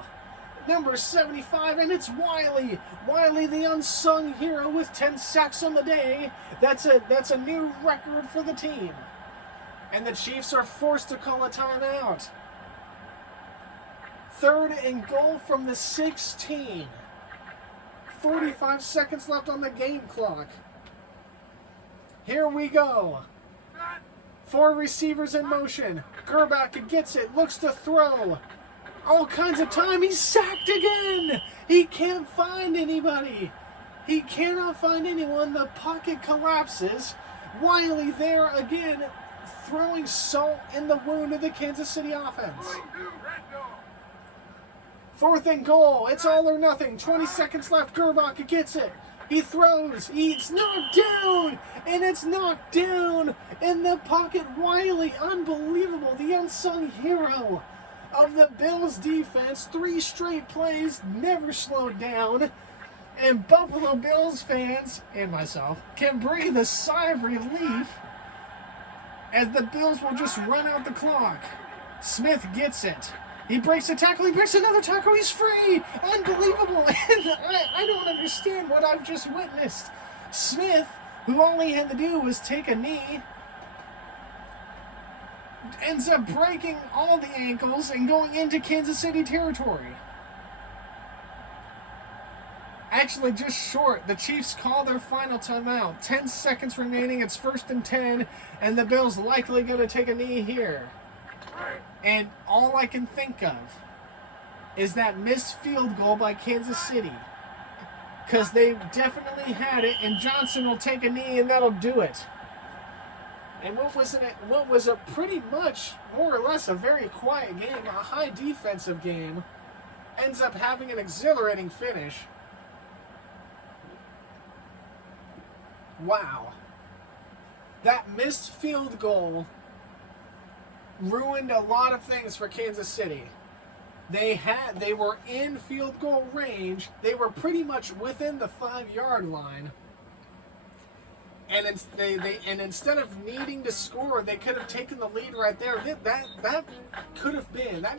Number 75, and it's Wiley. Wiley, the unsung hero with 10 sacks on the day. That's a new record for the team. And the Chiefs are forced to call a timeout. 3rd and goal from the 16. 45 seconds left on the game clock. Here we go. 4 receivers in motion. Gerbach gets it, looks to throw. All kinds of time. He's sacked again. He can't find anybody. He cannot find anyone. The pocket collapses. Wiley there again, throwing salt in the wound of the Kansas City offense. 4th and goal. It's all or nothing. 20 seconds left. Gerbach gets it. He throws. It's knocked down. And it's knocked down in the pocket. Wiley, unbelievable. The unsung hero of the Bills defense. 3 straight plays, never slowed down. And Buffalo Bills fans, and myself, can breathe a sigh of relief as the Bills will just run out the clock. Smith gets it. He breaks a tackle. He breaks another tackle. He's free. Unbelievable. And I don't understand what I've just witnessed. Smith, who all he had to do was take a knee, ends up breaking all the ankles and going into Kansas City territory. Actually, just short. The Chiefs call their final timeout. 10 seconds remaining. It's 1st and 10, and the Bills likely going to take a knee here. And all I can think of is that missed field goal by Kansas City, because they definitely had it, and Johnson will take a knee, and that'll do it. And what was a pretty much, more or less, a very quiet game, a high defensive game, ends up having an exhilarating finish. Wow. That missed field goal ruined a lot of things for Kansas City. They were in field goal range. They were pretty much within the 5-yard line. And instead of needing to score, they could have taken the lead right there. That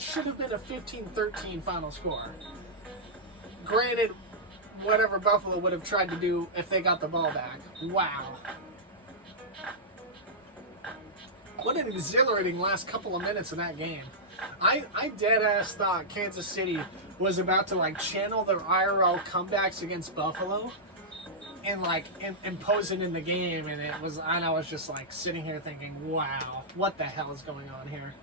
should have been a 15-13 final score. Granted, whatever Buffalo would have tried to do if they got the ball back. Wow. What an exhilarating last couple of minutes of that game. I dead-ass thought Kansas City was about to channel their IRL comebacks against Buffalo and impose it in the game, and I was just sitting here thinking, wow, what the hell is going on here?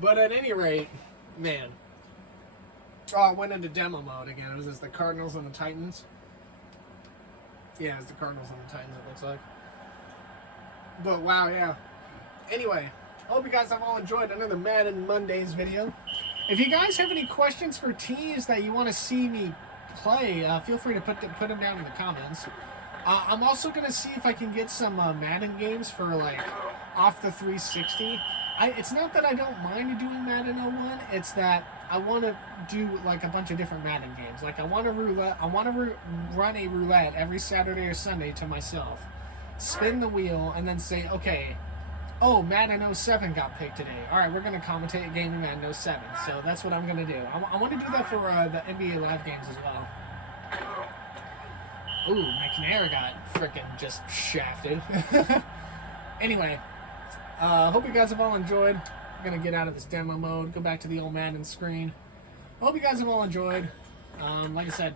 But at any rate, man. Oh, it went into demo mode again. Was this the Cardinals and the Titans? Yeah, it's the Cardinals and the Titans, it looks like. But wow, yeah. Anyway, Hope you guys have all enjoyed another Madden Mondays video. If you guys have any questions for teams that you want to see me play, feel free to put them down in the comments. I'm also going to see if I can get some Madden games for, like, off the 360. It's not that I don't mind doing Madden 01, it's that I want to do, like, a bunch of different Madden games. Like, I want to run a roulette every Saturday or Sunday to myself, spin the wheel, and then say, okay, oh, Madden 07 got picked today. All right, we're going to commentate a game in Madden 07. So that's what I'm going to do. I want to do that for the NBA Live games as well. Ooh, McNair got freaking just shafted. Anyway, hope you guys have all enjoyed. I'm going to get out of this demo mode, go back to the old Madden screen. Hope you guys have all enjoyed. Like I said,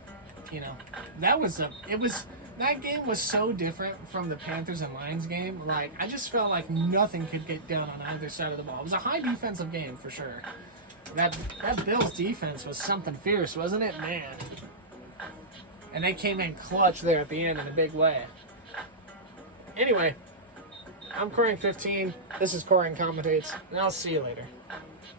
you know, that game was so different from the Panthers and Lions game. Like, I just felt like nothing could get done on either side of the ball. It was a high defensive game for sure. That Bills defense was something fierce, wasn't it? Man. And they came in clutch there at the end in a big way. Anyway, I'm Corang 15. This is Corang Commentates, and I'll see you later.